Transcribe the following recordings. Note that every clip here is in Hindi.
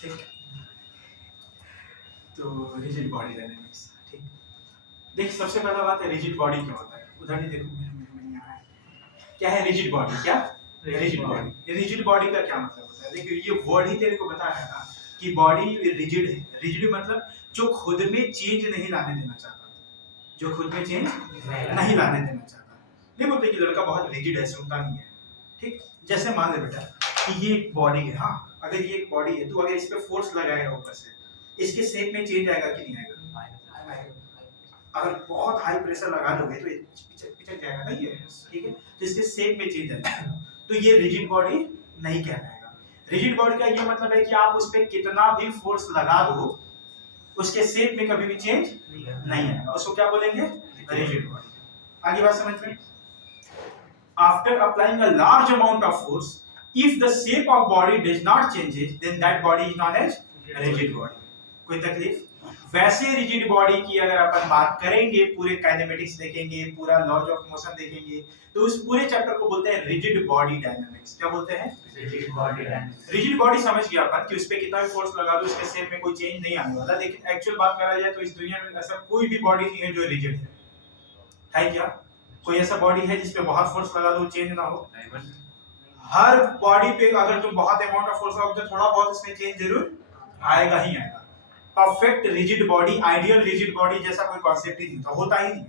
ठीक। तो रिजिड बॉडी डायनेमिक्स, ठीक। देख सबसे पहला बात है रिजिड बॉडी क्या होता है। उधर नहीं देखो, मेरे यहाँ है। क्या है रिजिड बॉडी? क्या रिजिड बॉडी? रिजिड बॉडी का क्या मतलब होता है? देखिए ये वर्ड ही तेरे को बता रहा था कि बॉडी रिजिड है। रिजिड मतलब जो खुद में चेंज नहीं लाने देना चाहता, जो खुद में चेंज नहीं लाने देना चाहता। नहीं बोलते कि लड़का बहुत रिजिड है, सुनता नहीं है, ठीक। जैसे मान ले बेटा कि ये एक बॉडी है, हाँ अगर ये एक बॉडी है तो अगर इस पे फोर्स लगाएगा ऊपर से, इसके शेप में चेंज आएगा कि नहीं आएगा? अगर बहुत हाई प्रेशर लगा दोगे तो पिचक जाएगा ना ये, ठीक है। तो इसके शेप में चेंज आएगा, तो ये रिजिड बॉडी नहीं कहलाएगा। रिजिड बॉडी का ये मतलब है कि आप उस पे कितना भी फोर्स लगा दो उसके शेप में कभी भी चेंज नहीं आएगा, उसको क्या बोलेंगे? Rigid body. आगे बात समझ में? After applying a large amount of force, if the shape of body does not changes, then that body is known as rigid body। कोई तकलीफ? वैसे रिजिड बॉडी की अगर अपन बात करेंगे, पूरे काइनेमेटिक्स देखेंगे, पूरा लॉज ऑफ मोशन देखेंगे, तो उस पूरे चैप्टर को बोलते हैं रिजिड बॉडी डायनामिक्स। क्या बोलते हैं? Rigid body dynamics. Rigid body समझ गया अपन कि उस पे कितना भी फोर्स लगा दो उसके शेप में कोई चेंज नहीं आने वाला। लेकिन एक्चुअल बात करा जाए तो इस दुनिया में ऐसा कोई भी बॉडी नहीं है जो रिजिड है क्या? कोई ऐसा बॉडी है जिस पे बहुत फोर्स लगा दो चेंज ना हो? हर बॉडी पे अगर तुम बहुत अमाउंट ऑफ फोर्स लगाओगे तो थोड़ा बहुत इसमें चेंज जरूर आएगा ही आएगा। Perfect rigid body, ideal rigid body जैसा कोई कॉन्सेप्ट ही नहीं था, होता ही नहीं।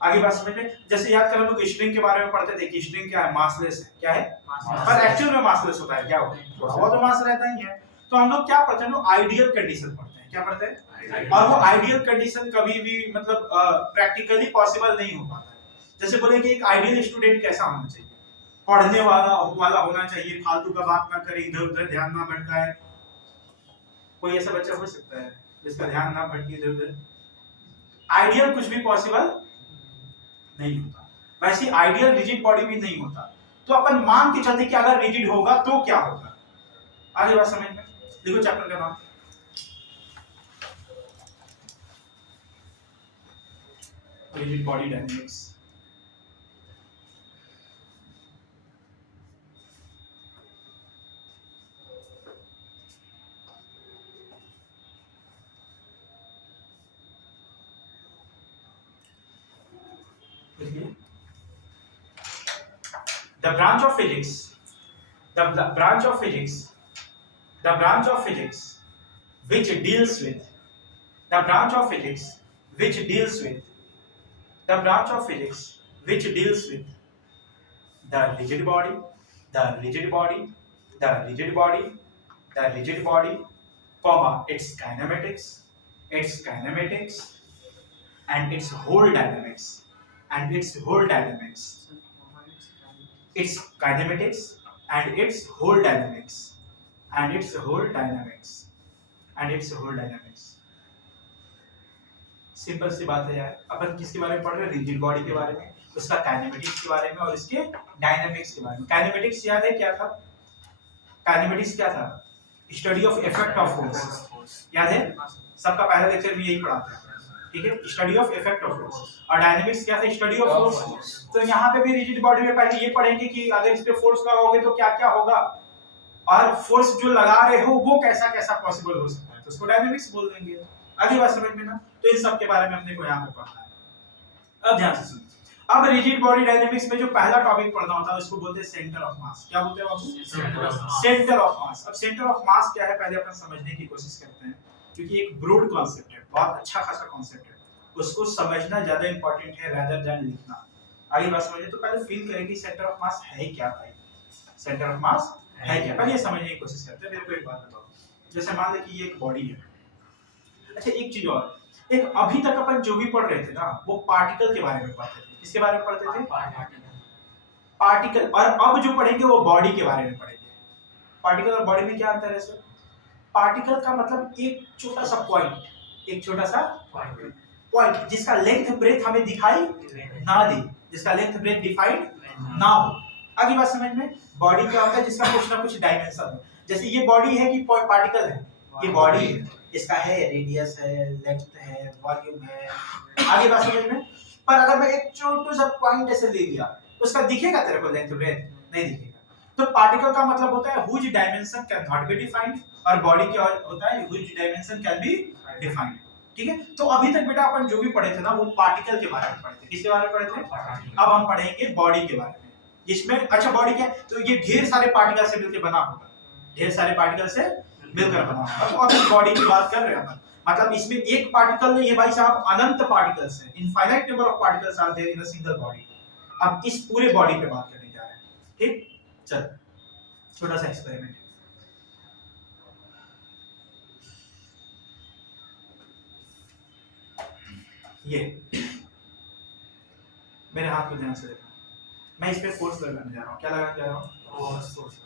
आगे बात समझ में? जैसे याद कर लो कि स्ट्रिंग के बारे में पढ़ते थे कि स्ट्रिंग क्या है? मासलेस है। क्या है? पर एक्चुअल में मासलेस होता है क्या? थोड़ा बहुत तो मास रहता ही है। तो हम लोग क्या पढ़ते हैं? आइडियल कंडीशन पढ़ते हैं। क्या पढ़ते हैं? और वो आइडियल कंडीशन कभी भी मतलब प्रैक्टिकली पॉसिबल नहीं हो पाता है। जैसे बोले कि एक आइडियल स्टूडेंट कैसा होना चाहिए? पढ़ने वाला होना चाहिए, फालतू का बात ना करे, इधर उधर ध्यान ना भटकाए। कोई ऐसा बच्चा हो सकता है जिसका ध्यान ना भटके इधर उधर? आइडियल कुछ भी पॉसिबल नहीं होता, वैसे आइडियल रिजिड बॉडी भी नहीं होता। तो अपन मान के चलते कि अगर रिजिड होगा तो क्या होगा। आगे बात समझ में? देखो चैप्टर का नाम rigid body dynamics. The branch of physics, the branch of physics, the branch of physics which deals with, the branch of physics which deals with, the branch of physics which deals with the rigid body, the rigid body, the rigid body, the rigid body, comma its kinematics, and its whole dynamics, and its whole dynamics, its kinematics and its whole dynamics, and its whole dynamics, and its whole dynamics। Simple सी बात है यार। अपन किसके बारे में पढ़ रहे हैं? रिजिड बॉडी के बारे में, उसका काइनेमेटिक्स के बारे में और इसके डायनामिक्स के बारे में। काइनेमेटिक्स याद है क्या था? काइनेमेटिक्स क्या था? Study of effect of force. याद है? सबका पहला लेक्चर में यही पढ़ा था, ठीक है? Study of effect of force. और डायनामिक्स क्या था? Study of force. तो यहाँ पे भी रिजिड बॉडी में पहले ये पढ़ेंगे कि अगर इस पे फोर्स लगाओगे तो क्या क्या होगा, और फोर्स जो लगा रहे हो वो कैसा कैसा पॉसिबल हो सकता है, तो उसको डायनामिक्स बोल देंगे। आगे बात समझ में ना? तो इन सब के बारे में अपने को यहाँ पे पढ़ना है। अब ध्यान से सुनिए। अब रिजिड बॉडी डायनामिक्स में जो पहला टॉपिक पढ़ना होता है उसको बोलते हैं सेंटर ऑफ मास। क्या बोलते हैं बाबू? सेंटर ऑफ मास। अब सेंटर ऑफ मास क्या है पहले अपन समझने की कोशिश करते हैं, क्योंकि एक ब्रॉड कॉन्सेप्ट है, बहुत अच्छा खासा कॉन्सेप्ट है, उसको समझना ज्यादा इंपॉर्टेंट है रादर देन लिखना। आगे बात समझिए। तो पहले फील करें कि सेंटर ऑफ मास है क्या भाई? सेंटर ऑफ मास है क्या? पहले समझने की कोशिश करते हैं। मेरे को एक बात बताओ, जैसे मान ले कि ये एक बॉडी है। अच्छा एक चीज और, एक अभी तक अपन जो भी पढ़ रहे थे ना वो पार्टिकल के बारे में पढ़ते थे। किसके बारे में पढ़ते थे? पार्टिकल। और अब जो पढ़ेंगे वो बॉडी के बारे में पढ़ेंगे। पार्टिकल और बॉडी में क्या अंतर है सर? पार्टिकल का मतलब एक छोटा सा पॉइंट, एक छोटा सा पॉइंट जिसका लेंथ ब्रेथ हमें दिखाई ना दे, जिसका लेंथ ब्रेथ डिफाइंड ना हो। आगे बात समझ में? बॉडी क्या होता है? जिसका कुछ ना कुछ डायमेंशन हो। जैसे ये बॉडी है कि पार्टिकल है? ये बॉडी है, इसका है रेडियस है, लेंथ है, वॉल्यूम है। आगे बात समझ में? पर अगर मैं एक छोटा सा पॉइंट ऐसे ले लिया उसका दिखेगा तेरे को लेंथ ब्रेथ? नहीं दिखेगा। तो पार्टिकल का मतलब होता है whose dimension can not be defined और बॉडी क्या होता है, which dimension can be defined. ठीक है, तो अभी तक बेटा अपन जो भी पढ़े थे ना वो पार्टिकल के बारे में पढ़े थे। किसके बारे में पढ़े थे? अब हम पढ़ेंगे बॉडी के बारे में, जिसमें अच्छा बॉडी क्या है, तो ये ढेर सारे पार्टिकल से मिलकर बना होगा, ढेर सारे पार्टिकल से मिलकर बना होगा। तो अब बॉडी की बात कर रहे हैं अपन, मतलब इसमें एक पार्टिकल नहीं है भाई साहब, अनंत पार्टिकल्स हैं, infinite number of particles are there in a single body. अब इस पूरे बॉडी पे बात करने जा रहे हैं। ठीक, चल छोटा सा एक्सपेरिमेंट। ये मेरे हाथ को ध्यान से देखना, मैं इस पे फोर्स लगाने जा रहा हूँ। क्या लगाने जा रहा हूँ? फोर्स।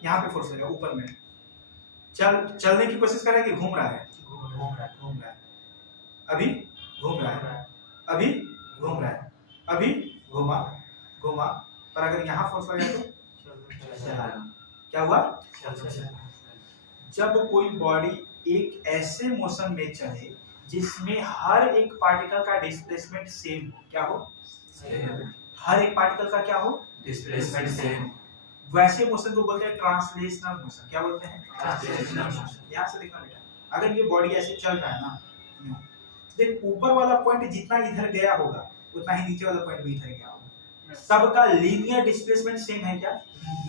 यहाँ पे फोर्स लगा ऊपर में, चलने की कोशिश कर रहा है कि घूम रहा है, घूम रहा है, अभी घूम रहा है, अभी घूम रहा है, अभी घूमा, पर अगर यहाँ फोर्स लगा तो क्या हुआ? जब कोई बॉडी एक ऐसे मोशन में चले जिसमें हर एक पार्टिकल का डिस्प्लेसमेंट सेम हो, क्या हो? हर एक पार्टिकल का क्या हो? Displacement same. वैसे मोशन को बोलते हैं ट्रांसलेशनल मोशन। क्या बोलते हैं? Translational motion. यहाँ से देखना बेटा, अगर ये बॉडी ऐसे चल रहा है ना, देख ऊपर वाला पॉइंट जितना इधर गया होगा उतना ही नीचे वाला पॉइंट भी इधर गया होगा। सबका लीनियर डिस्प्लेसमेंट सेम है क्या?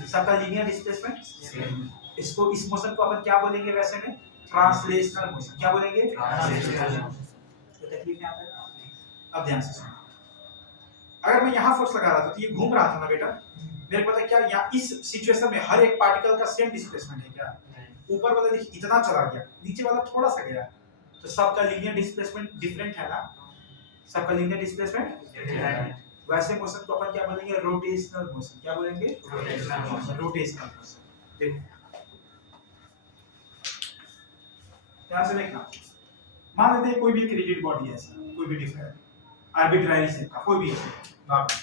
सबका लीनियर डिस्प्लेसमेंट सेम। इसको, इस मोशन को अपन क्या बोलेंगे वैसे में? Translational motion. क्या बोलेंगे? Translational motion. तो तकलीफ यहाँ पे, अब ध्यान से सुनो, अगर मैं यहाँ फोर्स लगा रहा था तो ये घूम रहा था ना बेटा, मेरे को पता क्या यहाँ इस सिचुएशन में हर एक पार्टिकल का सेम डिस्प्लेसमेंट है क्या? ऊपर वाला देखिए इतना चला गया, नीचे वाला थोड़ा सा गया, तो सबका लीनियर डिस्प्लेसमेंट डिफरेंट है ना, सबका लीनियर डिस्प्लेसमेंट डिफरेंट। वैसे मोशन को अपन क्या बोलेंगे? Rotational motion. क्या बोलेंगे? Rotational motion. देखो ध्यान से देखना, मान लेते हैं कोई भी एक रिजिड बॉडी है, ऐसा कोई भी डिफरेंट आर्बिट्ररी शेप का कोई भी नॉर्मल,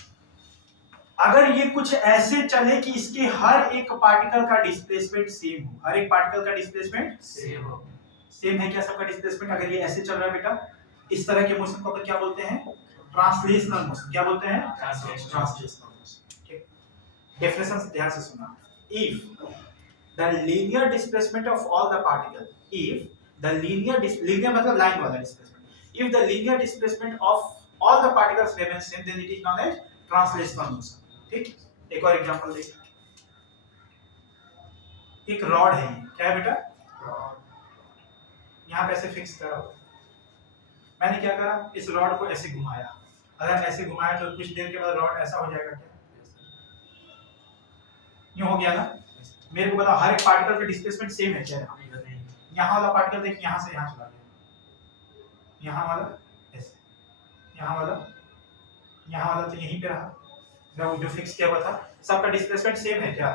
अगर ये कुछ ऐसे चले कि इसके हर एक पार्टिकल का डिस्प्लेसमेंट सेम हो, हर एक पार्टिकल का डिस्प्लेसमेंट सेम हो, सेम है क्या सबका डिस्प्लेसमेंट? अगर ये ऐसे चल रहा है बेटा, इस तरह के मोशन को अपन क्या बोलते हैं? Translational motion. क्या बोलते हैं? Translational motion. ठीक, डेफिनेशन से ध्यान से सुनना, if the linear displacement of all the particle, if the linear मतलब लाइन वाला displacement, if the linear displacement of all the particles remains same then it is known as translational motion। ठीक, एक और एग्जांपल देखिए, एक रॉड है, क्या है बेटा? यहाँ पे ऐसे फिक्स करा, मैंने क्या करा, इस रॉड को ऐसे घुमाया, अगर ऐसे घुमाया तो कुछ देर के बाद रॉड ऐसा हो जाएगा क्या? यूं हो गया ना। मेरे को बता हर एक पार्टिकल का डिस्प्लेसमेंट सेम है क्या? यहाँ वाला पार्टिकल देखिए यहाँ से यहाँ चला गया, यहाँ वाला ऐसे, यहाँ वाला तो यहीं पे रहा, मैं जो फिक्स किया हुआ था। सबका डिस्प्लेसमेंट सेम है क्या?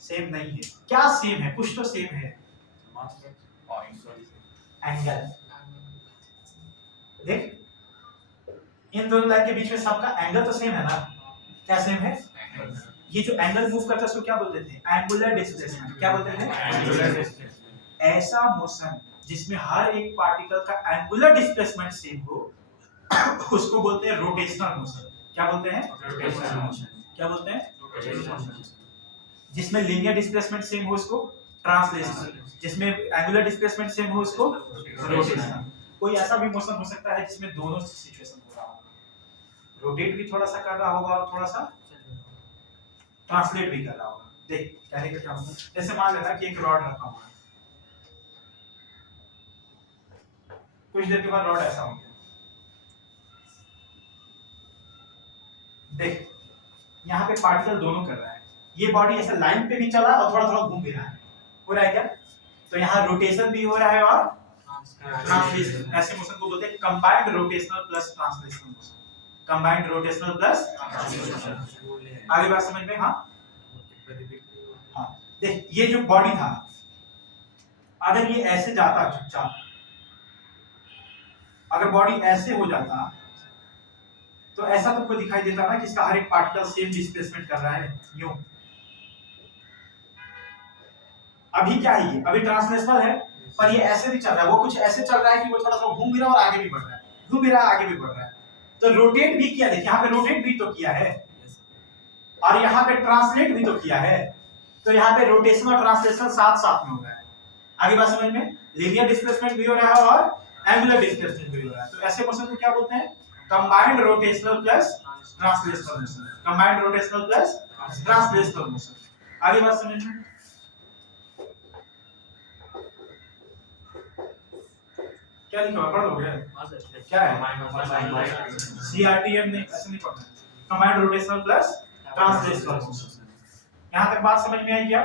सेम नहीं है। क्या सेम है? कुछ तो सेम है, एंगल। देख इन दोनों लाइन के बीच में सबका एंगल तो सेम है ना, क्या सेम है? ये जो एंगल मूव करता है उसको क्या बोलते थे? Angular displacement. क्या बोलते थे? Angular displacement. ऐसा मोशन जिसमें हर एक पार्टिकल का एंगुलर डिस्प्लेसमेंट सेम हो उसको बोलते हैं रोटेशनल मोशन। क्या बोलते हैं? Rotational motion. क्या बोलते हैं? Rotational motion. जिसमें लीनियर डिस्प्लेसमेंट सेम हो उसको ट्रांसलेशनल, जिसमें एंगुलर डिस्प्लेसमेंट सेम हो उसको रोटेशनल। कोई ऐसा भी मोशन हो सकता है जिसमें दोनों सिचुएशन हो रहा होगा, रोटेट भी थोड़ा सा कर रहा होगा और थोड़ा सा ट्रांसलेट भी कर रहा होगा। देख कहने का क्या मतलब, जैसे मान लेना कि एक रॉड रखा हुआ है, कुछ देर के बाद रॉड ऐसा हो गया, देख यहाँ पे पार्टिकल दोनों कर रहा है, ये बॉडी ऐसे लाइन पे भी चला और थोड़ा थोड़ा घूम भी रहा है, हो रहा है क्या? तो यहाँ रोटेशन भी हो रहा है और ट्रांसलेशन। ऐसे मोशन को बोलते हैं combined rotational plus translational motion. Combined rotational plus translational. आगे बात समझ में? हाँ हाँ, देख ये जो बॉडी था, अगर ये ऐसे जाता चुपचाप, अगर बॉडी ऐसे हो जाता तो ऐसा तुमको दिखाई देता ना कि इसका हर एक पार्टिकल सेम डिस्प्लेसमेंट कर रहा है, यूं। अभी क्या है? ये अभी ट्रांसलेशनल है, पर ये ऐसे भी चल रहा है, वो कुछ ऐसे चल रहा है कि वो थोड़ा सा घूम भी रहा है और आगे भी बढ़ रहा है, घूम भी रहा है आगे भी बढ़ रहा है। तो रोटेट भी किया, देखिए यहाँ पे रोटेट भी तो किया है और यहाँ पे ट्रांसलेट भी तो किया है। तो यहाँ पे रोटेशन और ट्रांसलेशनल साथ साथ में हो रहा है। आगे बात समझ में, लीनियर डिस्प्लेसमेंट भी हो रहा है और एंगुलर डिस्प्लेसमेंट भी हो रहा है। तो ऐसे मोशन को क्या बोलते हैं? Combined rotational plus translational motion. Combined rotational plus translational motion. आगे बात समझ में, क्या लिखा हुआ पढ़ लोगे? क्या है? सीआरटीएम नहीं, ऐसे नहीं पढ़ना है। Combined rotational plus translational motion. यहां तक बात समझ में आई क्या?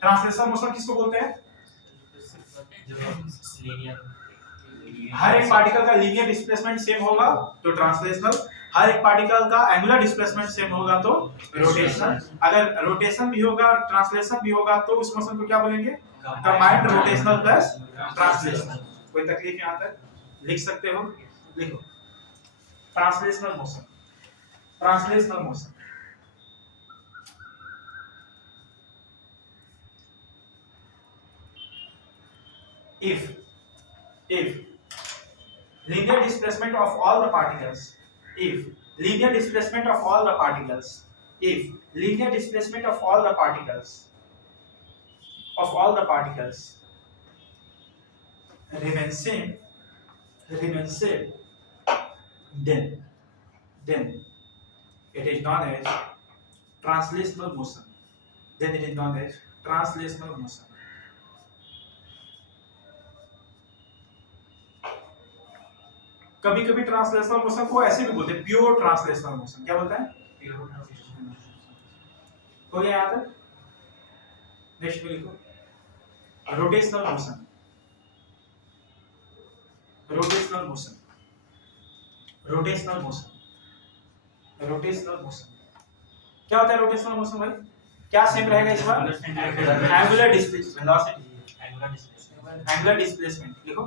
ट्रांसलेशनल मोशन किसको बोलते हैं? हर एक पार्टिकल का लीनियर डिस्प्लेसमेंट सेम होगा तो ट्रांसलेशनल, हर एक पार्टिकल का एंगुलर डिस्प्लेसमेंट सेम होगा तो रोटेशनल। अगर रोटेशन भी होगा और ट्रांसलेशन भी होगा तो उस मोशन को क्या बोलेंगे? Combined rotational plus translational. कोई तकलीफ यहां तक? लिख सकते हो, लिखो। Translational motion, translational motion if linear displacement of all the particles, if linear displacement of all the particles, if linear displacement of all the particles remains same, then it is known as translational motion. Then it is known as translational motion. कभी कभी ट्रांसलेशनल मोशन को ऐसे भी बोलते हैं, प्योर ट्रांसलेशनल मोशन। क्या बोलता है? Pure translational motion. हो गया यहाँ तक? नेक्स्ट में लिखो rotational motion. Rotational motion, rotational motion, rotational motion. क्या होता है रोटेशनल मोशन भाई? क्या सेम रहेगा इस बार? Angular displacement, velocity, angular displacement. लिखो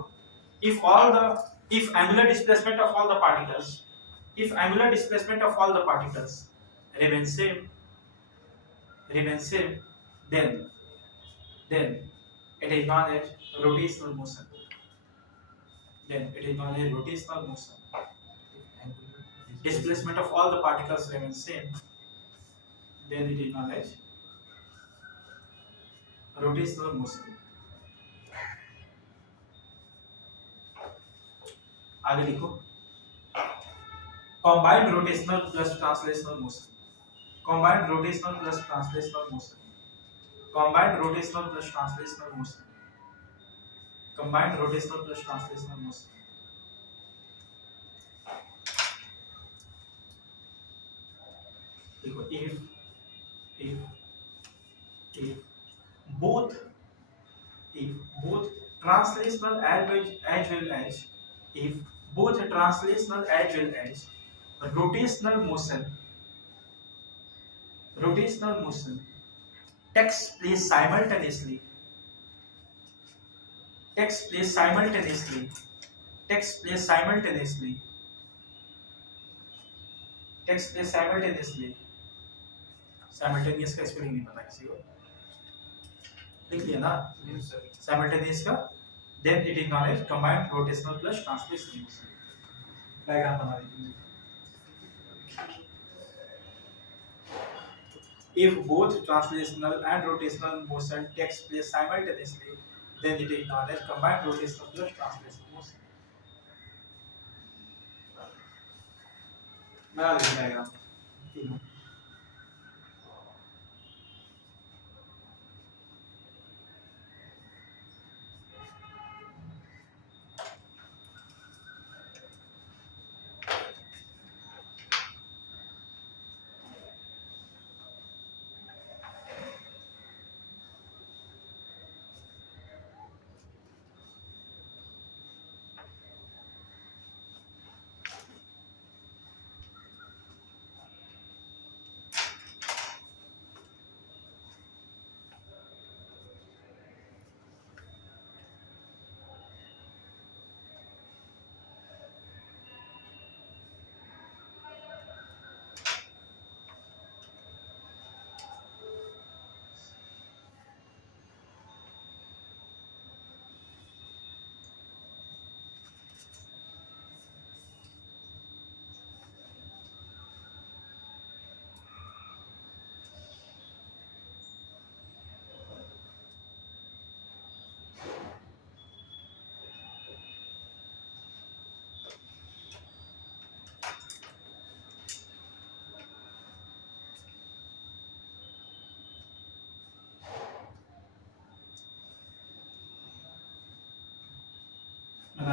if angular displacement of all the particles, if angular displacement of all the particles remains same, then it is known as rotational motion. Then it is known as rotational motion. Displacement of all the particles remains same, then it is known as rotational motion. आगे लिखो combined rotational plus translational motion, combined rotational plus translational motion, combined rotational plus translational motion, combined rotational plus translational motion. देखो if both translational as well as if both translational as well as rotational motion takes place simultaneously, simultaneous का स्पेलिंग नहीं पता किसी को? लिख लिया ना simultaneous का? then it is known as combined rotational plus translational motion. Diagram बना दीजिए। if both translational and rotational motion takes place simultaneously, then it is known as combined rotational plus translational motion. बना दीजिए डायग्राम तीनों।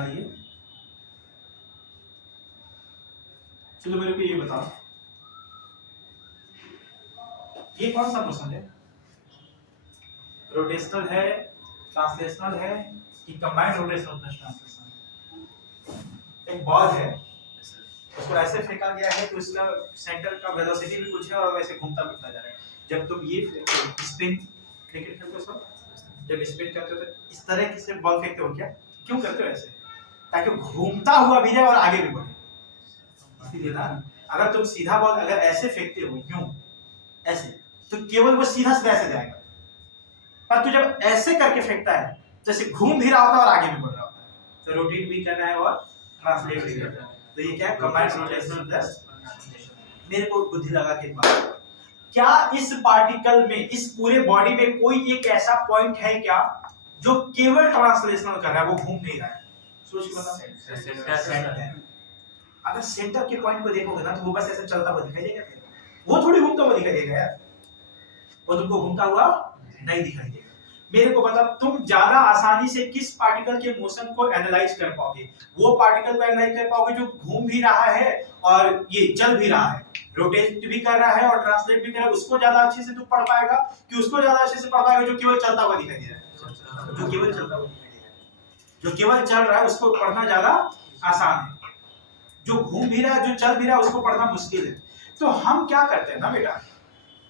बना दिए। चलो मेरे को ये बताओ, ये कौन सा मोशन है? रोटेशनल है, ट्रांसलेशनल है कि कंबाइंड रोटेशनल प्लस ट्रांसलेशनल? एक बॉल है, उसको ऐसे फेंका गया है कि उसका सेंटर का वेलोसिटी भी कुछ है और वैसे घूमता फिरता जा रहा है। जब तुम ये स्पिन, क्रिकेट खेलते हो सब, जब स्पिन करते हो तो इस तरह से बॉल फेंकते हो क्या? क्यों करते हो ऐसे? ताकि घूमता हुआ भी जाए और आगे भी बढ़े। इसीलिए ना, अगर तुम सीधा बॉल अगर ऐसे फेंकते हो यूं ऐसे, तो केवल वो सीधा सीधा ऐसे जाएगा। पर तू जब ऐसे करके फेंकता है, जैसे घूम भी रहा होता है और आगे भी बढ़ रहा होता है, तो रोटेट भी कर रहा है और ट्रांसलेट भी कर रहा है। तो ये क्या है? Combined rotational plus translation. मेरे को बुद्धि लगा के एक बात, क्या इस पार्टिकल में, इस पूरे बॉडी में कोई एक ऐसा पॉइंट है क्या जो केवल ट्रांसलेशनल कर रहा है, वो घूम नहीं रहा है? सोच के बताओ। सेंटर। अगर सेंटर के पॉइंट को देखोगे ना, तो वो बस ऐसे चलता हुआ दिखाई देगा, वो थोड़ी घूमता हुआ दिखाई देगा यार, वो तुमको घूमता हुआ नहीं दिखाई देगा। मेरे को बता, तुम ज्यादा आसानी से किस पार्टिकल के मोशन को एनालाइज कर पाओगे? वो पार्टिकल को एनालाइज कर पाओगे जो घूम भी रहा है और ये चल भी रहा है, रोटेट भी कर रहा है और ट्रांसलेट भी कर रहा है। उसको ज्यादा अच्छे से तू पढ़ पाएगा कि उसको ज्यादा अच्छे से पढ़ पाएगा जो केवल चलता हुआ दिखाई दे रहा है? जो केवल चलता हुआ दिखाई दे रहा है, जो केवल चल रहा है उसको पढ़ना ज्यादा आसान है। जो घूम भी रहा है, जो चल भी रहा है, उसको पढ़ना मुश्किल है। तो हम क्या करते हैं ना बेटा,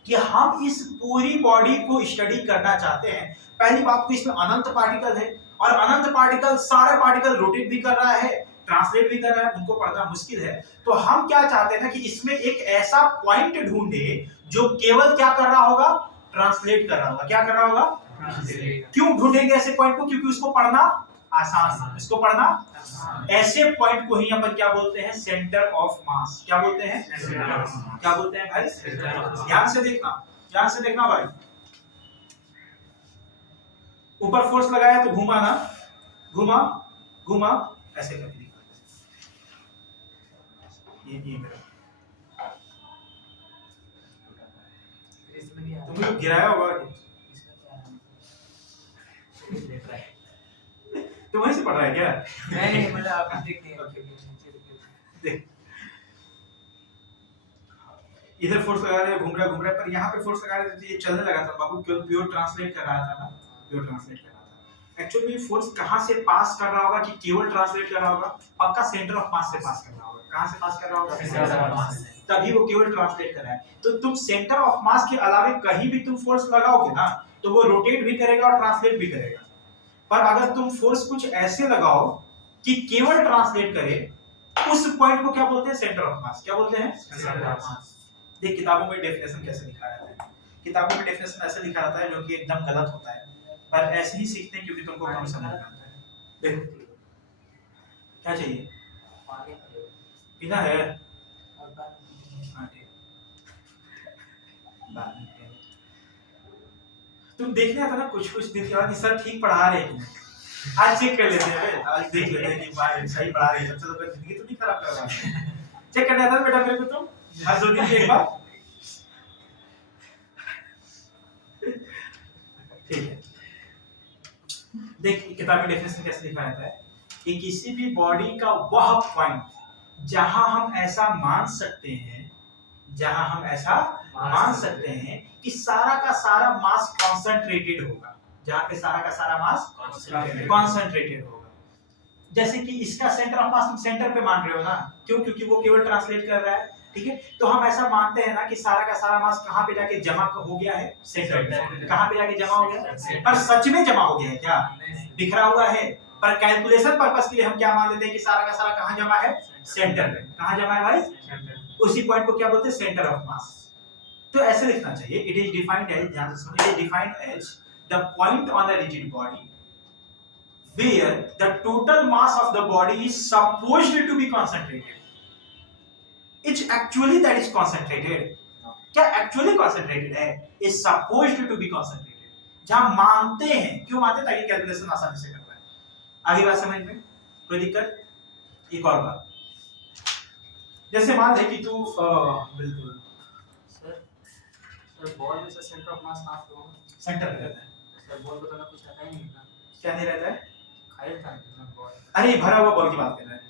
कि हम इस पूरी बॉडी को स्टडी करना चाहते हैं। पहली बात तो इसमें अनंत पार्टिकल है, और अनंत पार्टिकल, सारे पार्टिकल रोटेट भी कर रहा है, ट्रांसलेट भी कर रहा है, उनको पढ़ना मुश्किल है। तो हम क्या चाहते हैं ना, कि इसमें एक ऐसा पॉइंट ढूंढे जो केवल क्या कर रहा होगा? ट्रांसलेट कर रहा होगा। क्या कर रहा होगा? ट्रांसलेट। क्यों ढूंढेंगे ऐसे पॉइंट को? क्योंकि उसको पढ़ना आसान है। इसको पढ़ना ऐसे पॉइंट को ही अपन क्या बोलते हैं? सेंटर ऑफ मास। क्या बोलते हैं? क्या बोलते हैं भाई? ध्यान से देखना, ध्यान से देखना भाई। ऊपर फोर्स लगाया तो घुमा ना, घुमा घुमा, ऐसे करके दिखा। ये तुमने गिराया होगा, तो वहीं से पढ़ रहा है क्या? नहीं, मतलब आप देखिए। देख, इधर फोर्स लगा रहे, घूम रहा है, पर यहाँ पे फोर्स लगा रहे थे, ये चलने लगा था बाबू, क्यों? प्योर ट्रांसलेट कर रहा था ना, प्योर ट्रांसलेट कर रहा था। एक्चुअली फोर्स कहाँ से पास कर रहा होगा कि केवल ट्रांसलेट कर रहा होगा? पक्का सेंटर ऑफ मास से पास कर रहा होगा। कहाँ से पास कर रहा होगा? सेंटर ऑफ मास से। तभी वो केवल ट्रांसलेट कर रहा है। तो तुम सेंटर ऑफ मास के अलावे कहीं भी तुम फोर्स लगाओगे ना, तो वो रोटेट भी करेगा और ट्रांसलेट भी करेगा। पर अगर तुम फोर्स कुछ ऐसे लगाओ कि केवल ट्रांसलेट करे, उस पॉइंट को क्या बोलते हैं? सेंटर ऑफ मास। क्या बोलते हैं? सेंटर ऑफ मास। देख, किताबों में डेफिनेशन कैसे लिखा रहता है, किताबों में डेफिनेशन ऐसे लिखा रहता है जो कि एकदम गलत होता है, पर ऐसे ही सीखते हैं क्योंकि तुमको कम समझ में आता है। देख, क्या चाहिए? पीना है? हाँ ठीक। तुम देखने आता ना कुछ कुछ दिन के बाद सर ठीक पढ़ा रहे हैं, आज चेक कर लेते हैं, आज देख लेते हैं कि भाई सही पढ़ा रहे हैं, चलो जिंदगी तो नहीं खराब कर रहा है। चेक करने आता बेटा मेरे को तुम हर 2 दिन में एक बार। ठीक है, देख किताब में डेफिनेशन कैसे लिखा रहता है कि किसी भी बॉडी का वह पॉइंट जहां हम ऐसा मान सकते हैं, जहां हम ऐसा मान सकते हैं कि सारा का सारा मास कॉन्सेंट्रेटेड होगा, जहां पे सारा का सारा मास कॉन्सेंट्रेटेड होगा। जैसे कि इसका सेंटर ऑफ मास तुम सेंटर पे मान रहे हो ना, क्यों? क्योंकि वो केवल ट्रांसलेट कर रहा है, ठीक है। तो हम ऐसा मानते हैं ना कि सारा का सारा मास कहां पे जाके जमा हो गया है? सेंटर पे। कहां पे जाके जमा हो गया? पर सच में जमा हो गया है क्या? बिखरा हुआ है, पर कैलकुलेशन पर्पस के लिए हम क्या मान लेते हैं कि सारा का सारा कहां जमा है? सेंटर पे। कहां जमा है भाई? उसी पॉइंट को क्या बोलते हैं? सेंटर ऑफ मास। तो ऐसे लिखना चाहिए, इट इज डिफाइंड एज, ध्यान से सुनिए, it is defined as the point on the rigid body where the total mass of the body is supposed to be concentrated. It's actually that is concentrated. क्या actually concentrated है? Is supposed to be concentrated. जहां मानते हैं, क्यों मानते हैं? ताकि कैलकुलेशन आसानी से कर पाए। आगे बात समझ में? कोई दिक्कत? एक और बात, जैसे मान ले कि तू बिल्कुल सर बॉल में से सेंटर ऑफ मास कहां पे होगा? सेंटर पे रहता है। सर बॉल को तो कुछ रहता ही नहीं ना। क्या नहीं रहता है? खाली था ना बॉल अरे भरा हुआ बॉल की बात कर रहा है,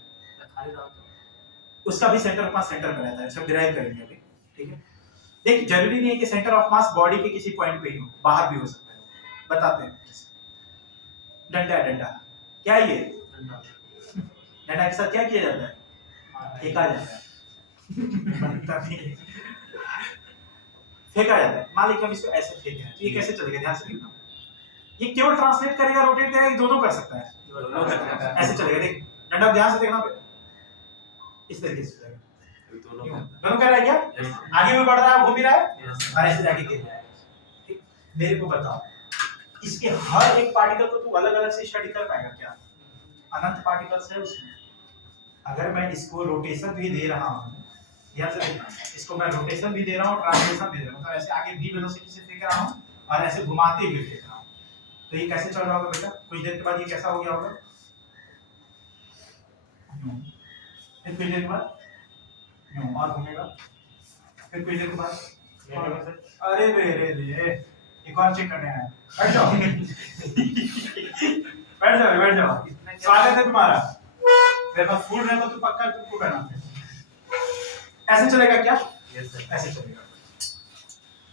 खाली था तो उसका भी सेंटर ऑफ मास सेंटर पे रहता है, सब डिराइव करेंगे अभी, ठीक है। देख जरूरी नहीं है कि सेंटर ऑफ मास बॉडी के किसी पॉइंट पे ही हो, बाहर भी हो सकता है, बताते हैं। डंडा है, डंडा क्या है ये? डंडा डंडा के साथ क्या किया जाता है? फेंका जाता है बनता नहीं है। फेंका जाता है, मान लीजिए हम इसको ऐसे फेंक रहे हैं तो ये कैसे चलेगा, ध्यान से देखना, ये केवल ट्रांसलेट करेगा, रोटेट करेगा, ये दोनों कर सकता है, ऐसे चलेगा। देख डंडा ध्यान से देखना, इस तरीके से चलेगा, दोनों कर रहा है क्या? आगे भी बढ़ रहा है, घूम भी रहा है और ऐसे जाके गिर रहा है। ठीक, मेरे को बताओ इसके हर एक पार्टिकल को तू अलग अलग से स्टडी कर पाएगा क्या? अनंत पार्टिकल्स है उसमें, अगर मैं इसको रोटेशन भी दे रहा हूँ, ध्यान से देखना, इसको मैं रोटेशन भी दे रहा हूँ, ट्रांसलेशन भी दे रहा हूँ, मतलब ऐसे आगे भी वेलोसिटी से फेंक रहा हूँ और ऐसे घुमाते हुए फेंक रहा हूँ, तो ये कैसे चल रहा होगा बेटा? कुछ देर के बाद ये कैसा हो गया होगा, फिर कुछ देर के बाद और घूमेगा, फिर कुछ देर के बाद अरे रे रे रे, एक और चेक करने आया, बैठ जाओ बैठ जाओ बैठ जाओ, स्वागत है तुम्हारा, मेरे पास फूल रहे तो तू पक्का तुमको बनाते। ऐसे चलेगा क्या? ऐसे चलेगा।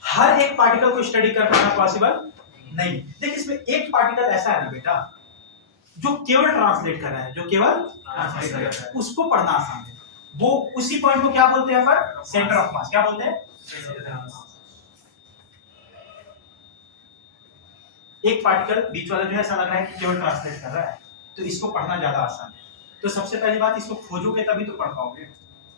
हर एक पार्टिकल को स्टडी कर पाना पॉसिबल नहीं। देखिए इसमें एक पार्टिकल ऐसा है ना बेटा जो केवल ट्रांसलेट कर रहा है, जो केवल ट्रांसलेट कर रहा है, उसको पढ़ना आसान है। वो उसी पॉइंट को क्या बोलते हैं पर? सेंटर ऑफ मास। क्या बोलते हैं? एक पार्टिकल बीच वाला जो है ऐसा लग रहा है कि केवल ट्रांसलेट कर रहा है, तो इसको पढ़ना ज्यादा आसान है। तो सबसे पहली बात, इसको खोजोगे तभी तो पढ़ पाओगे,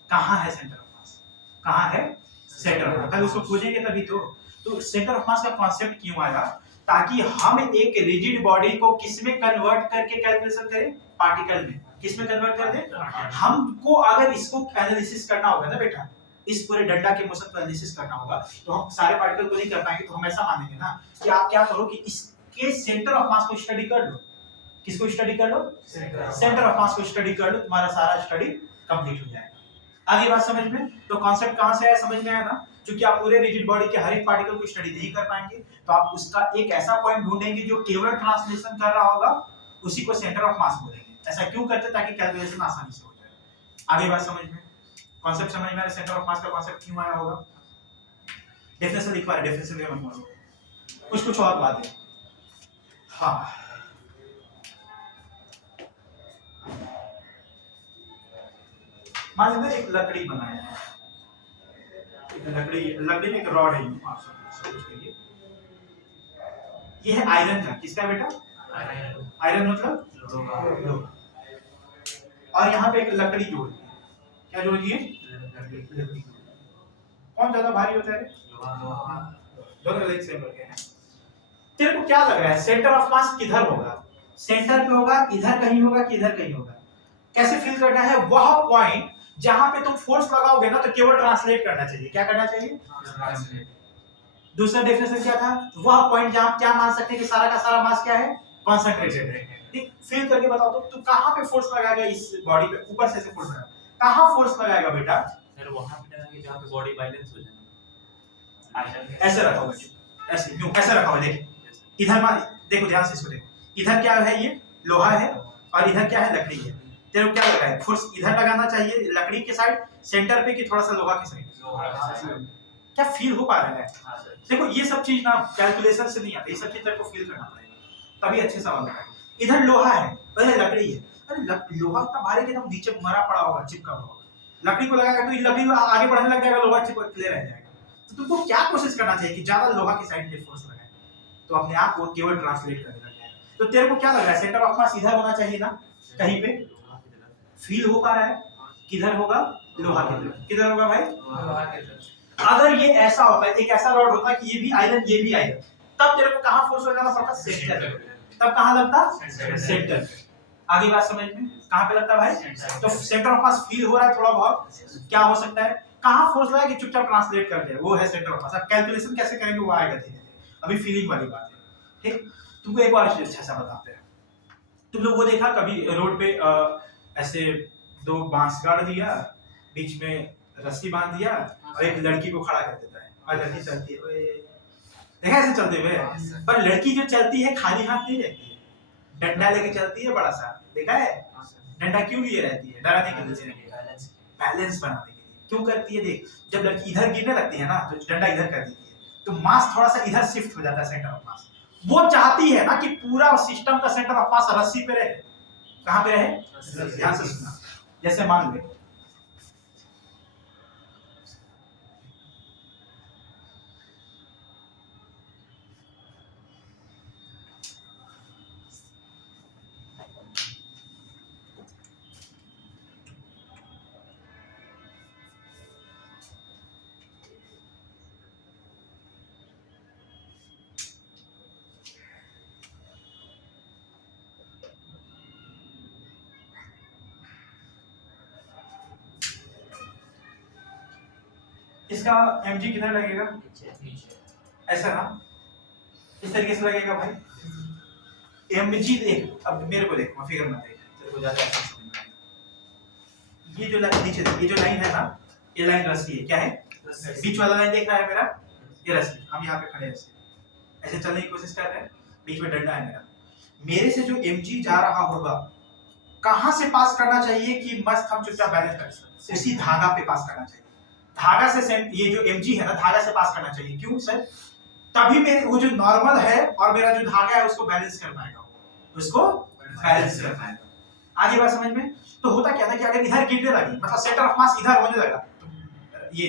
कहाँ है सेंटर ऑफ मास, कहाँ है सेंटर ऑफ मास, उसको खोजेंगे तभी तो सेंटर ऑफ मास का कॉन्सेप्ट क्यों आया? ताकि हम एक रिजिड बॉडी को किसमें कन्वर्ट करके कैलकुलेशन करें? पार्टिकल में। किसमें कन्वर्ट कर दें? हमको अगर इसको एनालिसिस करना होगा ना बेटा, इस पूरे डंडा के मोशन को एनालिसिस करना होगा, तो हम सारे पार्टिकल को नहीं कर पाएंगे, तो हम ऐसा मानेंगे ना कि आप क्या करो कि इसके सेंटर ऑफ मास को स्टडी कर लो। किसको स्टडी कर लो? सेंटर ऑफ मास को स्टडी कर लो, तुम्हारा सारा स्टडी कंप्लीट हो जाएगा। आगे बात समझ में? तो कॉन्सेप्ट कहां से आया, समझ में आया ना? क्योंकि आप पूरे रिजिड बॉडी के हर एक पार्टिकल को स्टडी नहीं कर पाएंगे, तो आप उसका एक ऐसा पॉइंट ढूंढेंगे जो केवल ट्रांसलेशन कर रहा होगा, उसी को सेंटर ऑफ मास बोलेंगे। ऐसा क्यों करते? ताकि कैलकुलेशन आसानी से हो जाए। आगे बात समझ में? कॉन्सेप्ट समझ में आया? सेंटर ऑफ मास का कॉन्सेप्ट क्यों आया होगा? डेफिनेशन लिखवा रहे, डेफिनेशन में मत मारो, कुछ और बात है। हाँ, मान लीजिए एक लकड़ी बनाया है, लकड़ी में एक रॉड है, आप समझ करिए, ये है आयरन का। किसका बेटा? आयरन मतलब लोहा। और यहाँ पे एक लकड़ी जोड़ दी है। क्या जोड़ दी है? लकड़ी। कौन ज्यादा भारी होता है? दोनों एक सेम रखे हैं। तेरे को क्या लग रहा है सेंटर ऑफ मास किधर होगा? सेंटर पे होगा, इधर कहीं होगा कि इधर कहीं होगा? कैसे फील करना है? वह पॉइंट जहां पे तुम फोर्स लगाओगे ना, तो केवल ट्रांसलेट करना चाहिए। क्या करना चाहिए? ट्रांसलेट। दूसरा डेफिनेशन क्या था? वह पॉइंट जहां क्या मान सकते हैं कि सारा का सारा मास क्या है? कंसंट्रेटेड है। ठीक, फील करके बताओ तो तू कहां पे फोर्स लगाएगा इस बॉडी पे? ऊपर से फोर्स लगाएगा, कहां फोर्स लगाएगा बेटा? सर वहां पे लगाएंगे जहां पे बॉडी बैलेंस हो जाए। ऐसे रखा हुआ है, ऐसे क्यों ऐसे रखा हुआ है? देख इधर मान, देखो ध्यान से इसको देखो, इधर क्या है? ये लोहा है और इधर क्या है? लकड़ी है। तेरे को क्या लग रहा है फोर्स इधर लगाना चाहिए लकड़ी के साइड सेंटर पे कि थोड़ा सा लोहा के साइड? क्या फील हो पा रहा है? देखो ये सब चीज ना कैलकुलेशन से नहीं आती, ये सब चीज तेरे को फील करना पड़ेगा तभी अच्छे सवाल आएगा। इधर लोहा है और इधर लकड़ी है। अरे लोहा इतना भारी कि एकदम नीचे मरा पड़ा होगा, चिपका हुआ होगा। लकड़ी को लगाएगा तो लकड़ी आगे बढ़ने लग जाएगा, लोहा चिपके रह जाएगा। तो तुमको क्या कोशिश करना चाहिए कि ज्यादा लोहा की साइड में फोर्स लगाए, तो अपने आप को केवल ट्रांसलेट करने लग जाएगा। तो तेरे को क्या लग रहा है सेंटर ऑफ मास इधर होना चाहिए ना? कहीं पे फील हो पा रहा है? किधर होगा? लोहा की तरफ। किधर होगा भाई? लोहा की तरफ। अगर ये ऐसा होता है, एक ऐसा रॉड होता है कि ये भी आयरन ये भी आयरन, तब तेरे को कहां फोर्स लगाना पड़ता? सेंटर पे। तब कहां लगता? सेंटर पे। आगे बात समझ में? कहां पे लगता भाई? तो सेंटर ऑफ मास फील हो रहा है थोड़ा बहुत, क्या हो सकता है? कहां फोर्स लगा कि चुपचाप ट्रांसलेट कर दे, वो है सेंटर ऑफ मास। अब कैलकुलेशन कैसे करेंगे वो आएगा धीरे धीरे, अभी फीलिंग वाली बात है। ठीक, तुमको एक बार अच्छा सा बताते हैं। तुम लोग वो देखा कभी रोड पे ऐसे दो बांस गाड़ दिया, बीच में रस्सी बांध दिया और एक लड़की को खड़ा कर देता है और लड़की चलती है, देखा ऐसे चलते हुए? पर लड़की जो चलती है खाली हाथ नहीं रहती है, डंडा लेके चलती है बड़ा सा, देखा है? डंडा क्यों लिए रहती है? डराने के लिए, बैलेंस बनाने के लिए। क्यों करती है? देख, जब लड़की इधर गिरने लगती है ना तो डंडा इधर कर देती है, तो मास थोड़ा सा इधर शिफ्ट हो जाता है, सेंटर ऑफ मास। वो चाहती है ना कि पूरा सिस्टम का सेंटर ऑफ मास रस्सी पे रहे। कहां पे रहे? ध्यान से सुनना। जैसे मान ले इसका mg कितना लगेगा? ऐसा ना, इस तरीके से लगेगा भाई। mg देख, अब मेरे को देख, फिगर मत देख, तेरे को ज्यादा अच्छा समझ में आएगा। ये जो लाइन नीचे, ये जो लाइन है ना, ये लाइन रस्सी है। क्या है? बीच वाला लाइन देख रहा है मेरा, ये रस्सी। हम यहाँ पे खड़े हैं, ऐसे चलने की कोशिश कर रहे हैं, बीच में डंडा है मेरा। मेरे से जो mg जा रहा होगा, कहां से पास करना चाहिए कि मस्त हम चुपचाप बैलेंस कर सकते? उसी धागा पे पास करना चाहिए। धागा से ये जो mg है ना, धागा से पास करना चाहिए। क्यों सर? तभी मेरे वो जो नॉर्मल है और मेरा जो धागा है उसको बैलेंस कर पाएगा, उसको बैलेंस कर पाएगा। आगे बात समझ में? तो होता क्या था कि अगर इधर गिरने लगी, मतलब सेंटर ऑफ मास इधर होने लगा, तो ये